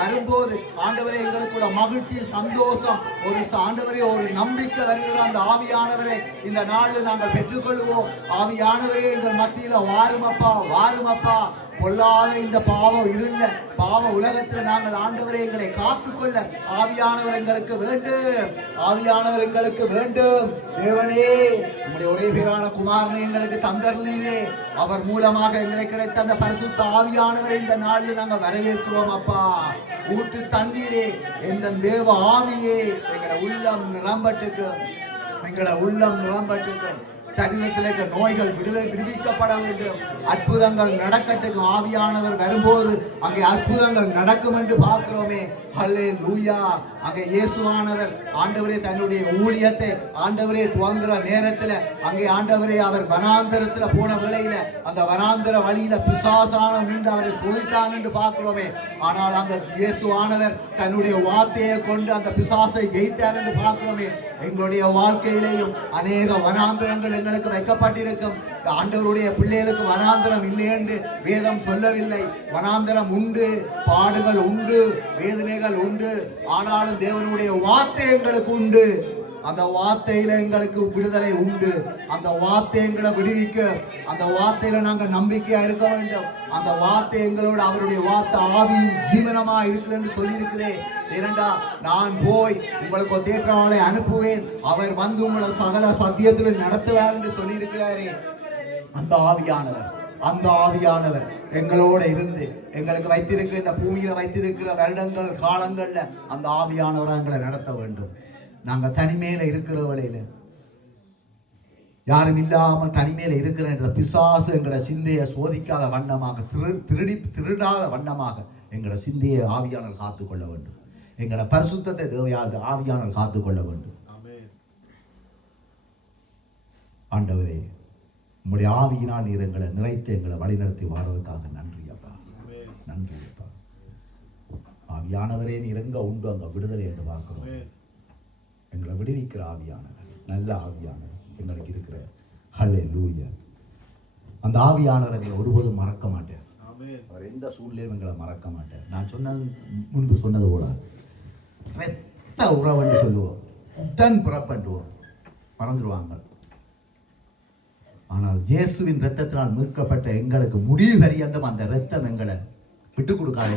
வரும்போது ஆண்டவரே எங்களுக்கு மகிழ்ச்சி, சந்தோஷம், ஒரு ஆண்டவரே ஒரு நம்பிக்கை வருகிற அந்த அந்த ஆவியானவரை இந்த நாளில் நாங்கள் பெற்றுக்கொள்வோம். ஆவியானவரே எங்கள் மத்தியில வாருமப்பா, வாருமப்பா. பொல்லாத இந்த பாவம் இருள பாவ உலகத்தில் நாங்கள் ஆண்டவரை எங்களை காத்துக்கொள்ள ஆவியானவர் எங்களுக்கு வேண்டும். ஆவியானவர் எங்களுக்கு வேண்டும். தேவனே, உம்முடைய ஒரே பேரான குமாரனை எங்களுக்கு தந்தர்லே அவர் மூலமாக எங்களுக்கு கிடைத்த அந்த பரிசுத்த ஆவியானவரை இந்த நாளில் நாங்கள் வரவேற்கிறோம் அப்பா. ஊற்று தண்ணீரே, எந்த தேவ ஆவியே எங்களை உள்ளம் நிரம்பட்டுக்கு, எங்களை உள்ளம் நிரம்பட்டுக்கு. சரீரத்தில் இருக்க நோய்கள் விடுவிக்கப்பட வேண்டும். அற்புதங்கள் நடக்கட்டுக்கு. ஆவியானவர் வரும்போது அங்கே அற்புதங்கள் நடக்கும் என்று பார்க்கிறோமே. ஹல்லேலூயா. அங்கே இயேசுவானவர் ஆண்டவரே தன்னுடைய ஊழியத்தை ஆண்டவரே துவங்குற நேரத்தில் அங்கே ஆண்டவரே அவர் வனாந்தரத்தில் போன வேளையில அந்த வனாந்தர வழியில பிசாசான நின்று அவரை சோதித்தான் என்று பார்க்கிறோமே. ஆனால் அந்த இயேசுவானவர் தன்னுடைய வார்த்தையை கொண்டு அந்த பிசாசை ஜெயித்தார் என்று பார்க்கிறோமே. எங்களுடைய வாழ்க்கையிலேயும் அநேக வனாந்திரங்கள் எங்களுக்கு வைக்கப்பட்டிருக்கும். ஆண்டவருடைய பிள்ளைகளுக்கு வனாந்திரம் இல்லை என்று வேதம் சொல்லவில்லை. வனாந்திரம் உண்டு, பாடுகள் உண்டு, வேதனைகள் உண்டு. ஆனாலும் தேவனுடைய வார்த்தை எங்களுக்கு உண்டு. அந்த வார்த்தையில எங்களுக்கு விடுதலை உண்டு. அந்த வார்த்தை எங்களை விடுவிக்க, அந்த வார்த்தையில நாங்கள் நம்பிக்கையா இருக்க வேண்டும். அந்த வார்த்தை எங்களோட அவருடைய வார்த்தை ஆவியும் ஜீவனமா இருக்குது என்று சொல்லி இருக்குதே. ஏனென்றா நான் போய் உங்களுக்கு ஒரு தேற்றவாளை அனுப்புவேன், அவர் வந்து உங்களை சகல சத்தியத்தில் நடத்துவார் என்று சொல்லி இருக்கிறாரே. அந்த ஆவியானவர் எங்களோட இருந்து எங்களுக்கு வைத்திருக்கிற இந்த பூமியில வைத்திருக்கிற வருடங்கள் காலங்கள்ல அந்த ஆவியானவரை எங்களை நடத்த வேண்டும். நாங்க தனிமையில இருக்கிற வேளையில யாரும் இல்லாமல் தனிமையில இருக்கிற இந்த பிசாசு எங்களை சிந்தையை சோதிக்காத வண்ணமாக, திருடாத வண்ணமாக எங்களை சிந்தையை ஆவியானவர் காத்துக்கொள்ள வேண்டும். எங்களை பரிசுத்தத்தை தேவையாக ஆவியானவர் காத்துக்கொள்ள வேண்டும். ஆண்டவரே, உம்முடைய ஆவியினால் நீர் எங்களை நிறைத்து எங்களை வழிநடத்தி வாரதுக்காக நன்றி அப்பா, நன்றி அப்பா. ஆவியானவரே, நீர் எங்க உண்டு அங்க விடுதலை என்று பார்க்கிறோம். எங்களை விடுவிக்கிற ஆவியானவர், நல்ல ஆவியானவர் எங்களுக்கு இருக்கிற. ஹல்லேலூயா. அந்த ஆவியானவரை நீ ஒருபோதும் மறக்க மாட்டேன். அவர் எந்த சூழ்நிலையும் எங்களை மறக்க மாட்டேன். நான் சொன்னது முன்பு சொன்னது கூட இரத்த உறவுன்னு சொல்லுவோம், உடன் பிறப்பண்டுவோம், மறந்துடுவாங்க. ஆனால் இயேசுவின் இரத்தத்தினால் மீட்கப்பட்ட எங்களுக்கு முடிவு வரையந்தும் அந்த இரத்தம் எங்களை விட்டுக் கொடுக்காது.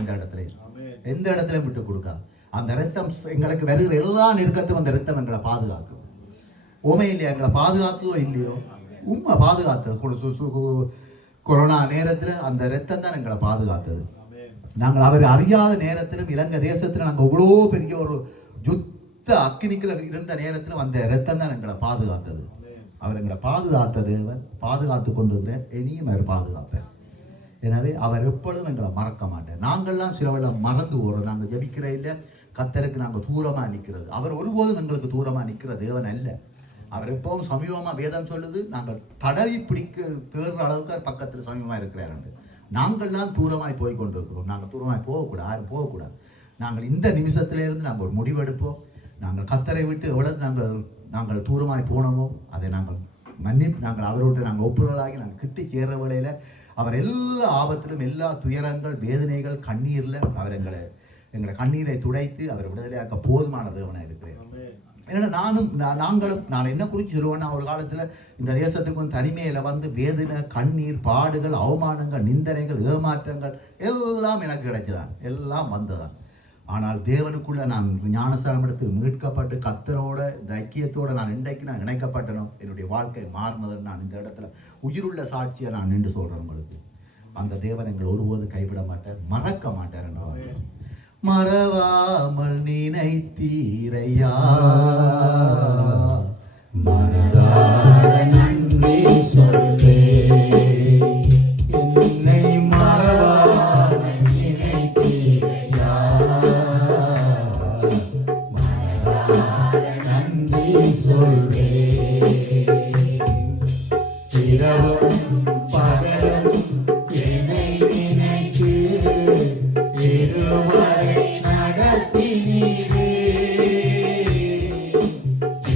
எந்த இடத்துலையும் விட்டுக் கொடுக்காது. அந்த இரத்தம் எங்களுக்கு வருகிற எல்லா நெருக்கத்தும் அந்த இரத்தம் எங்களை பாதுகாக்கும். உண்மை இல்லையா? எங்களை பாதுகாத்ததோ இல்லையோ, உண்மை பாதுகாத்தது. கொரோனா நேரத்தில் அந்த இரத்தம் தான் எங்களை பாதுகாத்தது. நாங்கள் அவர் அறியாத நேரத்திலும் இலங்கை தேசத்தில் நாங்கள் இவ்வளோ பெரிய ஒரு யுத்த அக்கினிக்குள்ள இருந்த நேரத்திலும் அந்த இரத்தம் தான் எங்களை பாதுகாத்தது. அவர் எங்களை பாதுகாத்தது, பாதுகாத்து கொண்டு இனியும் அவர் பாதுகாப்பார். எனவே அவர் எப்பொழுதும் எங்களை மறக்க மாட்டார். நாங்கள்லாம் சிலவளை மறந்து போகிறோம். நாங்கள் ஜபிக்கிற இல்லை, கத்தருக்கு நாங்கள் தூரமாக நிற்கிறது. அவர் ஒருபோதும் எங்களுக்கு தூரமாக நிற்கிற தேவன் அல்ல. அவர் எப்பவும் சமீபமாக வேதம் சொல்லுது, நாங்கள் தடவி பிடிக்க தேடுற அளவுக்கு அவர் பக்கத்தில் சமீபமாக இருக்கிறார். நாங்கள்லாம் தூரமாய் போய் கொண்டு இருக்கிறோம். நாங்கள் தூரமாய் போகக்கூடாது, யாரும் போகக்கூடாது. நாங்கள் இந்த நிமிஷத்திலிருந்து நாங்கள் ஒரு முடிவெடுப்போம். நாங்கள் கத்தரை விட்டு எவ்வளவு நாங்கள் தூரமாய் போனோமோ அதை நாங்கள் அவரோடு நாங்கள் ஒப்புரவலாகி நாங்கள் கிட்டி சேர்ற வேளையில் அவர் எல்லா ஆபத்திலும், எல்லா துயரங்கள், வேதனைகள், கண்ணீரில் அவர் எங்களை கண்ணீரை துடைத்து அவர் விடுதலையாக்க போதுமான தேவனாக இருக்கிறேன். ஏன்னா நான் என்ன குறித்து சொல்லுவேன்னா, ஒரு காலத்தில் இந்த தேசத்துக்கு வந்து தனிமையில் வந்து வேதனை, கண்ணீர், பாடுகள், அவமானங்கள், நிந்தனைகள், ஏமாற்றங்கள் எல்லாம் எனக்கு கிடைச்சதான், எல்லாம் வந்ததான். ஆனால் தேவனுக்குள்ள நான் ஞானஸ்தானம் எடுத்து மீட்கப்பட்டு கத்தரோட இந்த ஐக்கியத்தோடு நான் இணைக்கப்பட்டனோ, என்னுடைய வாழ்க்கை மாறினதுன்னு நான் இந்த இடத்துல உயிருள்ள சாட்சியை நான் நின்று சொல்கிறேன் உங்களுக்கு. அந்த தேவன் எங்களை ஒருபோதும் கைவிட மாட்டார், மறக்க மாட்டார். மறவாமல் நினைத்தீரையா, மனதார நன்றி சொல்வேன். என்னை மறவாமல் நினைத்தீரையா, மனதார நன்றி சொல்வேன். இரவும் பகலும் என்னை நினைத்து இருவரை நடத்தினீரே.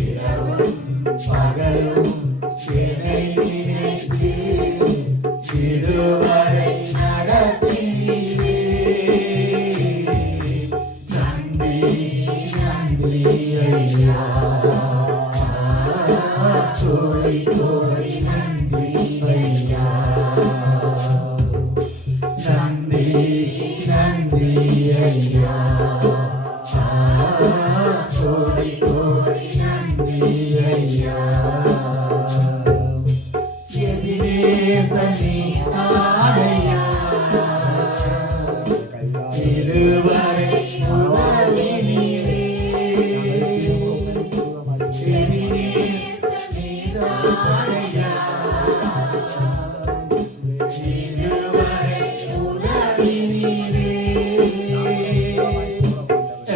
இரவும் பகலும் கோடி நன்றி ஐயா. நன்றி நன்றி ஐயா. கோடி கோடி நன்றி ஐயா. எதிரேசனே ஆரையா. திருவரை உதவி நீரே. எதிரேசனே ஆரையா. திருவரை உதவி நீரே.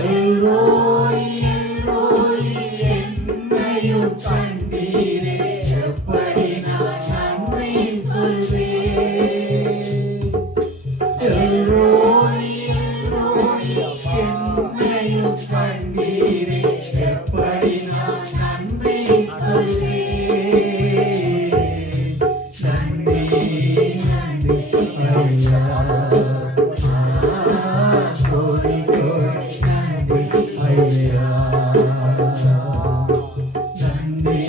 எல்ரோய் எல்ரோய் என்னையும் கண்டீரே. எப்படி நான் நன்றி சொல்வேன். எல்ரோய் எல்ரோய் என்னையும் கண்டீரே. எப்படி நான் நன்றி சொல்வேன். நன்றி நன்றி ஐயா. கோடி கோடி நன்றி ஐயா. நன்றி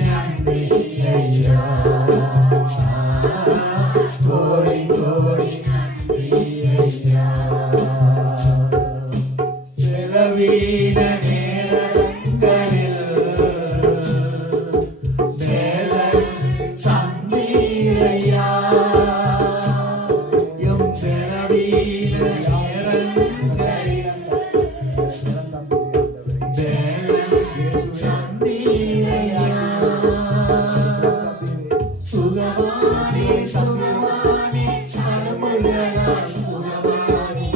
நன்றி ஐயா. கோடி கோடி நன்றி ஐயா. செலவீன நேரங்களில் வேலன் தந்தீரையா. எம் செலவீன நேரங்களில் வேலன் தந்தீரையா. சுகமானே சுகமானே தலைமுறைகளால் சுகமானே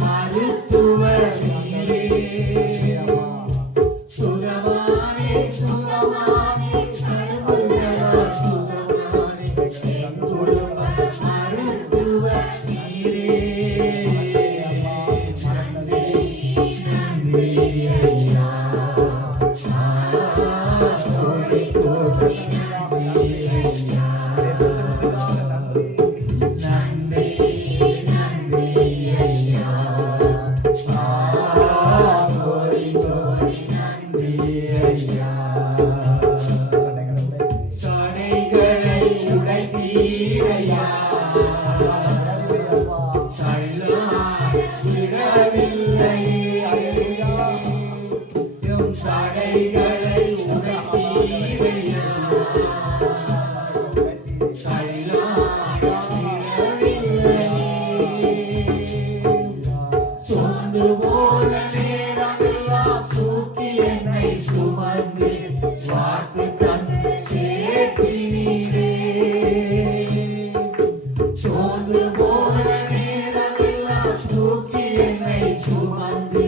மருத்துவ நீரே. சுகமானே சுகமானே தலைமுறைகளால் சுகமானே குடும்ப மருத்துவ நீரே. நன்றி நன்றி ஐயா. கோடி கோடி நன்றி ஐயா. நன்றி நன்றி ஐயா. கோடி கோடி நன்றி ஐயா. தடைகளை உடைத்தீரையா. தள்ளாவிடவில்லை. எம் தடைகளை உடைத்தீரையா. சொந்து போல நேரமெல்லாம் தூக்கி என்னை சுமந்து வாக்கு தந்து சேர்த்தினீரே. சொந்து போல நேரமெல்லாம் தூக்கி என்னை சுமந்து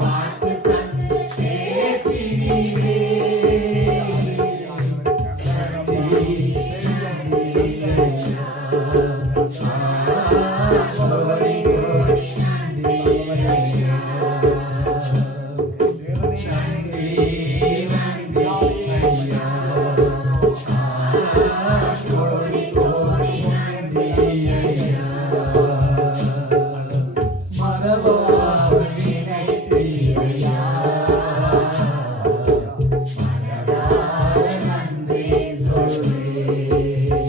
வாக்கு தந்து சேர்த்தினீரே. நன்றி நன்றி ஐயா. கோடி கோடி நன்றி ஐயா. நன்றி நன்றி ஐயா. கோடி கோடி நன்றி ஐயா. மரபாக நினைத்தீரையா. மனதார நன்றி சொல்வேன்.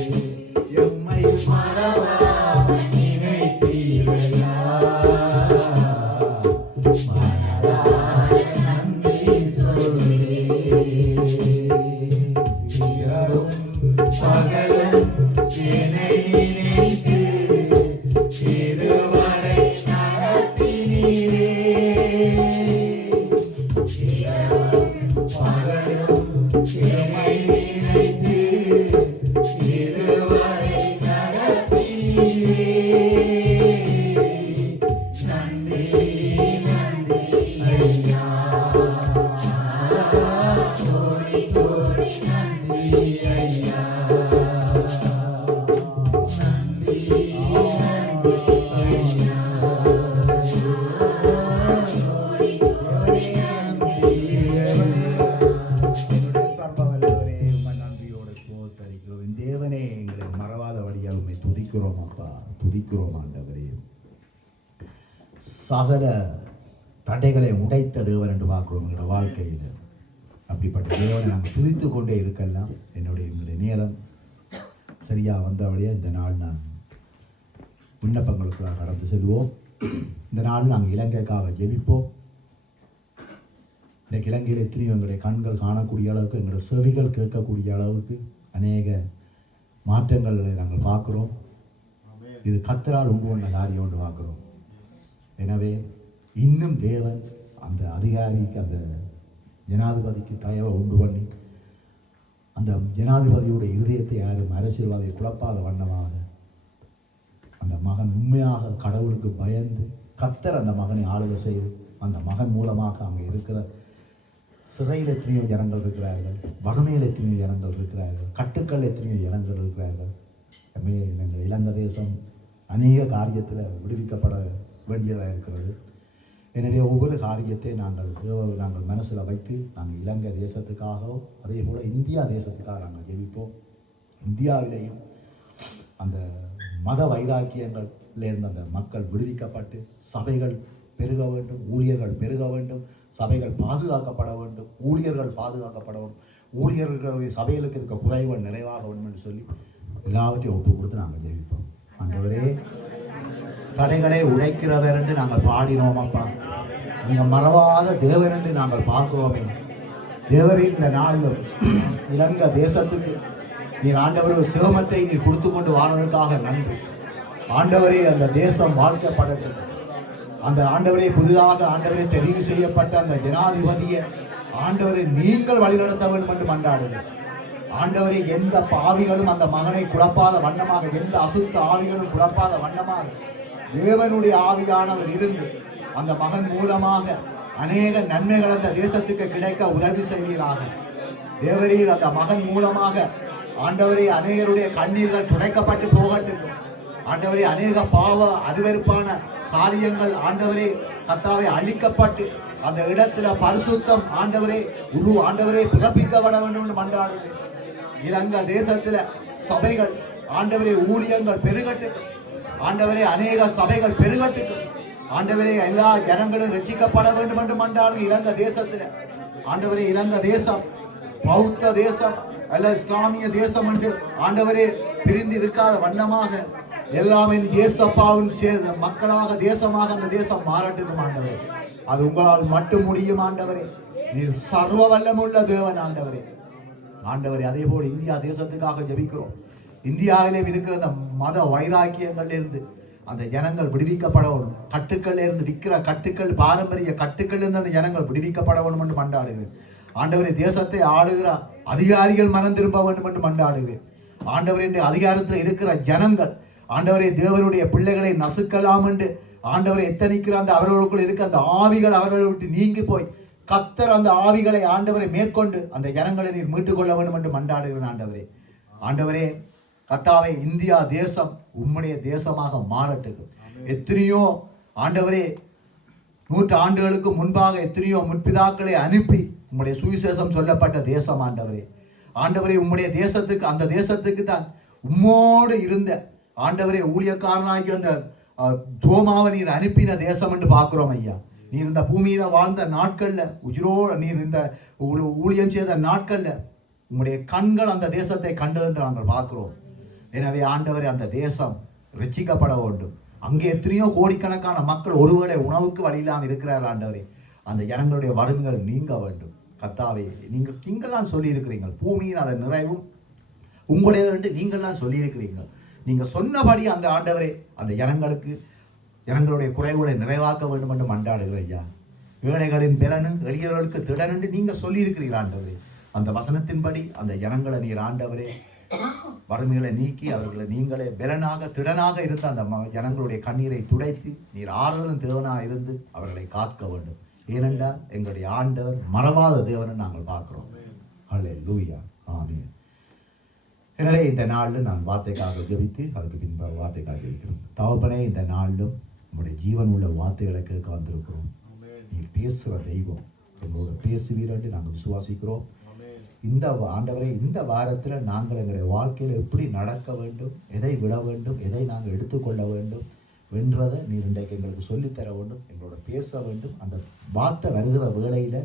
எம்மை மரபாக நினைத்தீரையா. மனதார நன்றி சொல்வேன். இரவும் பகலும் என்னை நினைத்து திருவரை நடத்தினீரே. இரவும் பகலும் என்னை நினைத்து திருவரை நடத்தினீரே. நன்றி நன்றி ஐயா. கோடி கோடி நன்றி ஐயா. நன்றி நன்றி ஐயா. கோடி கோடி நன்றி ஐயா. சர்வவல்லவரே, உம்மை நன்றியோடு போத்தரிக்கிறோம். தேவனே, எங்களை மறவாதபடியாக உம்மை துதிக்கிறோம் அப்பா, துதிக்கிறோம் ஆண்டவரே. சகல தடைகளை உடைத்த தேவன் என்று பார்க்கிறோம் எங்களோட வாழ்க்கையில். அப்படிப்பட்ட தேவனை நாங்கள் துதித்து கொண்டே இருக்கலாம். என்னுடைய நேரம் சரியாக வந்தபடியே இந்த நாள் நான் விண்ணப்பங்களுக்குள்ளாக கடந்து செல்வோம். இந்த நாள் நாங்கள் இலங்கைக்காக ஜெபிப்போம். இன்றைக்கு இலங்கையில் எத்தனையோ எங்களுடைய கண்கள் காணக்கூடிய அளவுக்கு, எங்களுடைய செவிகள் கேட்கக்கூடிய அளவுக்கு அநேக மாற்றங்களை நாங்கள் பார்க்குறோம். இது கர்த்தரால் உண்டு பண்ண காரியம் ஒன்று பார்க்குறோம். எனவே இன்னும் தேவன் அந்த அதிகாரிக்கு, அந்த ஜனாதிபதிக்கு தயவை உண்டு பண்ணி அந்த ஜனாதிபதியுடைய இருதயத்தை யாரும் அரசியல்வாதியை குழப்பாத வண்ணமாக அந்த மகன் உண்மையாக கடவுளுக்கு பயந்து கர்த்தர் அந்த மகனை ஆளுகை செய்து அந்த மகன் மூலமாக அங்கே இருக்கிற சிறையில் எத்தனையோ ஜனங்கள் இருக்கிறார்கள், வறுமையில் எத்தனையோ ஜனங்கள் இருக்கிறார்கள், கட்டுக்கள் எத்தனையோ ஜனங்கள் இருக்கிறார்கள். எங்கள் இலங்கை தேசம் அநேக காரியத்தில் விடுவிக்கப்பட வேண்டியதாக இருக்கிறது. எனவே ஒவ்வொரு காரியத்தை நாங்கள் மனசில் வைத்து நாங்கள் இலங்கை தேசத்துக்காகவும் அதே போல் இந்தியா தேசத்துக்காக நாங்கள் ஜெபிப்போம். இந்தியாவிலேயும் அந்த மத வைராக்கியங்கள்லேருந்து அந்த மக்கள் விடுவிக்கப்பட்டு சபைகள் பெருக வேண்டும், ஊழியர்கள் பெருக வேண்டும், சபைகள் பாதுகாக்கப்பட வேண்டும், ஊழியர்கள் பாதுகாக்கப்பட வேண்டும், ஊழியர்களுடைய சபைகளுக்கு இருக்க குறைகள் நிறைவாக வேண்டும் என்று சொல்லி எல்லாவற்றையும் ஒப்பு கொடுத்து நாங்கள் ஜெபிப்போம். ஆண்டவரே, தடைகளை உடைக்கிறவர் என்று நாங்கள் பாடினோம். அப்பா, நீங்கள் மறவாத தேவர் என்று நாங்கள் பார்க்கிறோமே. தேவரின் இந்த நாளிலும் இலங்கை தேசத்துக்கு நீர் ஆண்டவர் ஒரு சிவமத்தை நீர் கொடுத்து கொண்டு வாரதற்காக நன்றி. ஆண்டவரே, அந்த தேசம் வாழ்க்கப்படட்டும். அந்த ஆண்டவரை புதிதாக ஆண்டவரை தெரிவு செய்யப்பட்ட அந்த ஜனாதிபதியை ஆண்டவரை நீங்கள் வழிநடத்த வேண்டும் என்று மன்றாடுங்கள். ஆண்டவரை, எந்த பாவிகளும் அந்த மகனை குழப்பாத வண்ணமாக, எந்த அசுத்த ஆவிகளும் குழப்பாத வண்ணமாக தேவனுடைய ஆவியானவர் இருந்து அந்த மகன் மூலமாக அநேக நன்மைகள் அந்த தேசத்துக்கு கிடைக்க உதவி செய்வீராக. தேவரீர், அந்த மகன் மூலமாக ஆண்டவரே அநேகருடைய கண்ணீர்கள் துடைக்கப்பட்டு போகட்டும். ஆண்டவரே, அநேக பாவ அருவருப்பான காரியங்கள் ஆண்டவரே கர்த்தாவே அழிக்கப்பட்டு அந்த இடத்துல பரிசுத்தம் ஆண்டவரே பிறப்பிக்கப்பட வேண்டும் என்று மன்றாடுகிறேன். இலங்கை தேசத்துல சபைகள் ஆண்டவரே ஊழியங்கள் பெருகட்டும். ஆண்டவரே, அநேக சபைகள் பெருகட்டும். ஆண்டவரே, எல்லா ஜனங்களும் ரட்சிக்கப்பட வேண்டும் என்று மன்றாடுகிறேன். இலங்கை தேசத்துல ஆண்டவரே, இலங்கை தேசம் பௌத்த தேசம் அல்ல இஸ்லாமிய தேசம் என்று ஆண்டவரே பிரிந்து இருக்காத வண்ணமாக எல்லாமே இயேசப்பாவில் சேர்ந்த மக்களாக தேசமாக அந்த தேசம் மாறட்டும். ஆண்டவரே, அது உங்களால் மட்டும் முடியும். ஆண்டவரே, நீர் சர்வ வல்லமுள்ள தேவன். ஆண்டவரே, அதே போல் இந்தியா தேசத்துக்காக ஜெபிக்கிறோம். இந்தியாவிலே இருக்கிற அந்த மத வைராக்கியங்களிலிருந்து அந்த ஜனங்கள் விடுவிக்கப்பட வேண்டும். கட்டுக்கள் இருந்து விற்கிற கட்டுக்கள், பாரம்பரிய கட்டுக்கள் இருந்து அந்த ஜனங்கள் விடுவிக்கப்பட வேண்டும் என்று மன்றாடுகிறேன். ஆண்டவரே, தேசத்தை ஆளுகிற அதிகாரிகள் மனம் திரும்ப வேண்டும் என்று மன்றாடுகிறேன். ஆண்டவரே, அதிகாரத்தில் இருக்கிற ஜனங்கள் ஆண்டவரே தேவனுடைய பிள்ளைகளை நசுக்கலாம் என்று ஆண்டவரை எத்தனிக்கிற அந்த அவர்களுக்குள் இருக்க அந்த ஆவிகள் அவர்களை விட்டு நீங்கி போய் கர்த்தர் அந்த ஆவிகளை ஆண்டவரை மேற்கொண்டு அந்த ஜனங்களை நீர் மீட்டுக் கொள்ள வேண்டும் என்று மன்றாடுகிறேன். ஆண்டவரே கர்த்தாவே, இந்தியா தேசம் உம்முடைய தேசமாக மாறட்டும். எத்தனையோ ஆண்டவரே 100 ஆண்டுகளுக்கு முன்பாக எத்தனையோ முற்பிதாக்களை அனுப்பி உம்முடைய சுவிசேஷம் சொல்லப்பட்ட தேசம். ஆண்டவரே உம்முடைய தேசத்துக்கு, அந்த தேசத்துக்கு தான் உம்மோடு இருந்த ஆண்டவரே ஊழியக்காரனாகி அந்த தோமாவை நீர் அனுப்பின தேசம் என்று பார்க்கிறோம். ஐயா, நீர் இந்த பூமியில வாழ்ந்த நாட்கள்ல, உயிரோடு நீர் இந்த ஊழியம் செய்த நாட்கள்ல உம்முடைய கண்கள் அந்த தேசத்தை கண்டது என்று நாங்கள் பார்க்கிறோம். எனவே ஆண்டவரே, அந்த தேசம் ரட்சிக்கப்பட வேண்டும். அங்கே எத்தனையோ கோடிக்கணக்கான மக்கள் ஒருவேளை உணவுக்கு வழி இல்லாமல் இருக்கிறார்கள். ஆண்டவரே, அந்த ஜனங்களுடைய வறுமைகள் நீங்க வேண்டும். கர்த்தாவே, நீங்கள்லாம் சொல்லியிருக்கிறீர்கள், பூமியின் அதன் நிறைவும் உங்களுடைய என்று நீங்கள்லாம் சொல்லியிருக்கிறீர்கள். நீங்கள் சொன்னபடி அந்த ஆண்டவரே அந்த ஜனங்களுடைய குறைவுகளை நிறைவாக்க வேண்டும் என்று மன்றாடுகிறேன். ஐயா, ஏழைகளின் பலனும் எளியவர்களுக்கு திடன் என்று நீங்கள் சொல்லியிருக்கிறீர்கள். ஆண்டவரே, அந்த வசனத்தின்படி அந்த ஜனங்களை நீர் ஆண்டவரே வறுமைகளை நீக்கி அவர்களை நீங்களே பலனாக திடனாக இருந்த அந்த ஜனங்களுடைய கண்ணீரை துடைத்து நீர் ஆறுதலும் தேவனாக இருந்து அவர்களை காக்க வேண்டும். ஏனென்றால் எங்களுடைய ஆண்டவர் மறவாத தேவனை நாங்கள் பார்க்கிறோம். ஹல்லேலூயா, ஆமென். எனவே இந்த நாளில் நான் வார்த்தைக்காக ஜெபித்து அதுக்கு பின்பாக வார்த்தைக்காக ஜெபிக்கிறோம். தகப்பனே, இந்த நாளிலும் நம்முடைய ஜீவன் உள்ள வார்த்தைகளை கேட்க வந்திருக்கிறோம். நீர் பேசுகிற தெய்வம், எங்களோட பேசுவீர் என்று நாங்கள் விசுவாசிக்கிறோம். இந்த ஆண்டவரை இந்த வாரத்தில் நாங்கள் எங்களுடைய வாழ்க்கையில் எப்படி நடக்க வேண்டும், எதை விட வேண்டும், எதை நாங்கள் எடுத்துக்கொள்ள வேண்டும் வென்றதை நீர் இன்றைக்கு எங்களுக்கு சொல்லித்தர வேண்டும், எங்களோட பேச வேண்டும். அந்த வார்த்தை வருகிற வேளையில்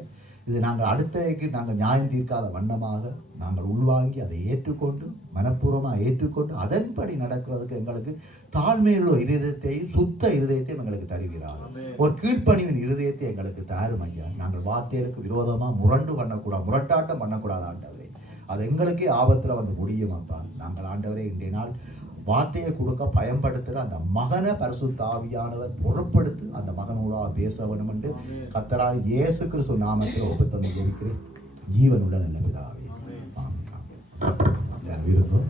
இது நாங்கள் அடுத்தவைக்கு நாங்கள் நியாயம் தீர்க்காத வண்ணமாக நாங்கள் உள்வாங்கி அதை ஏற்றுக்கொண்டு மனப்பூர்வமாக ஏற்றுக்கொண்டு அதன்படி நடக்கிறதுக்கு எங்களுக்கு தாழ்மையுள்ள இருதயத்தையும் சுத்த இருதயத்தையும் எங்களுக்கு தருகிறார். ஒரு கீழ்ப்பணிவின் இருதயத்தை எங்களுக்கு தாரும் ஐயா. நாங்கள் வார்த்தைகளுக்கு விரோதமாக முரட்டாட்டம் பண்ணக்கூடாது ஆண்டவரே. அது எங்களுக்கே ஆபத்தில் வந்து முடியும் அப்பா. நாங்கள் ஆண்டவரே இன்றைய நாள் வார்த்தையை கொடுக்க பயன்படுத்துகிற அந்த மகனை பரிசுத்த ஆவியானவர் பொருட்படுத்தி அந்த மகனோட பேச வேண்டும் என்று கர்த்தராகிய இயேசு கிறிஸ்து நாமத்தில் ஒப்புத்தந்து ஜெபிக்கிறேன் ஜீவனுள்ள நல்ல பிதாவே. ஆமென். விருப்பம்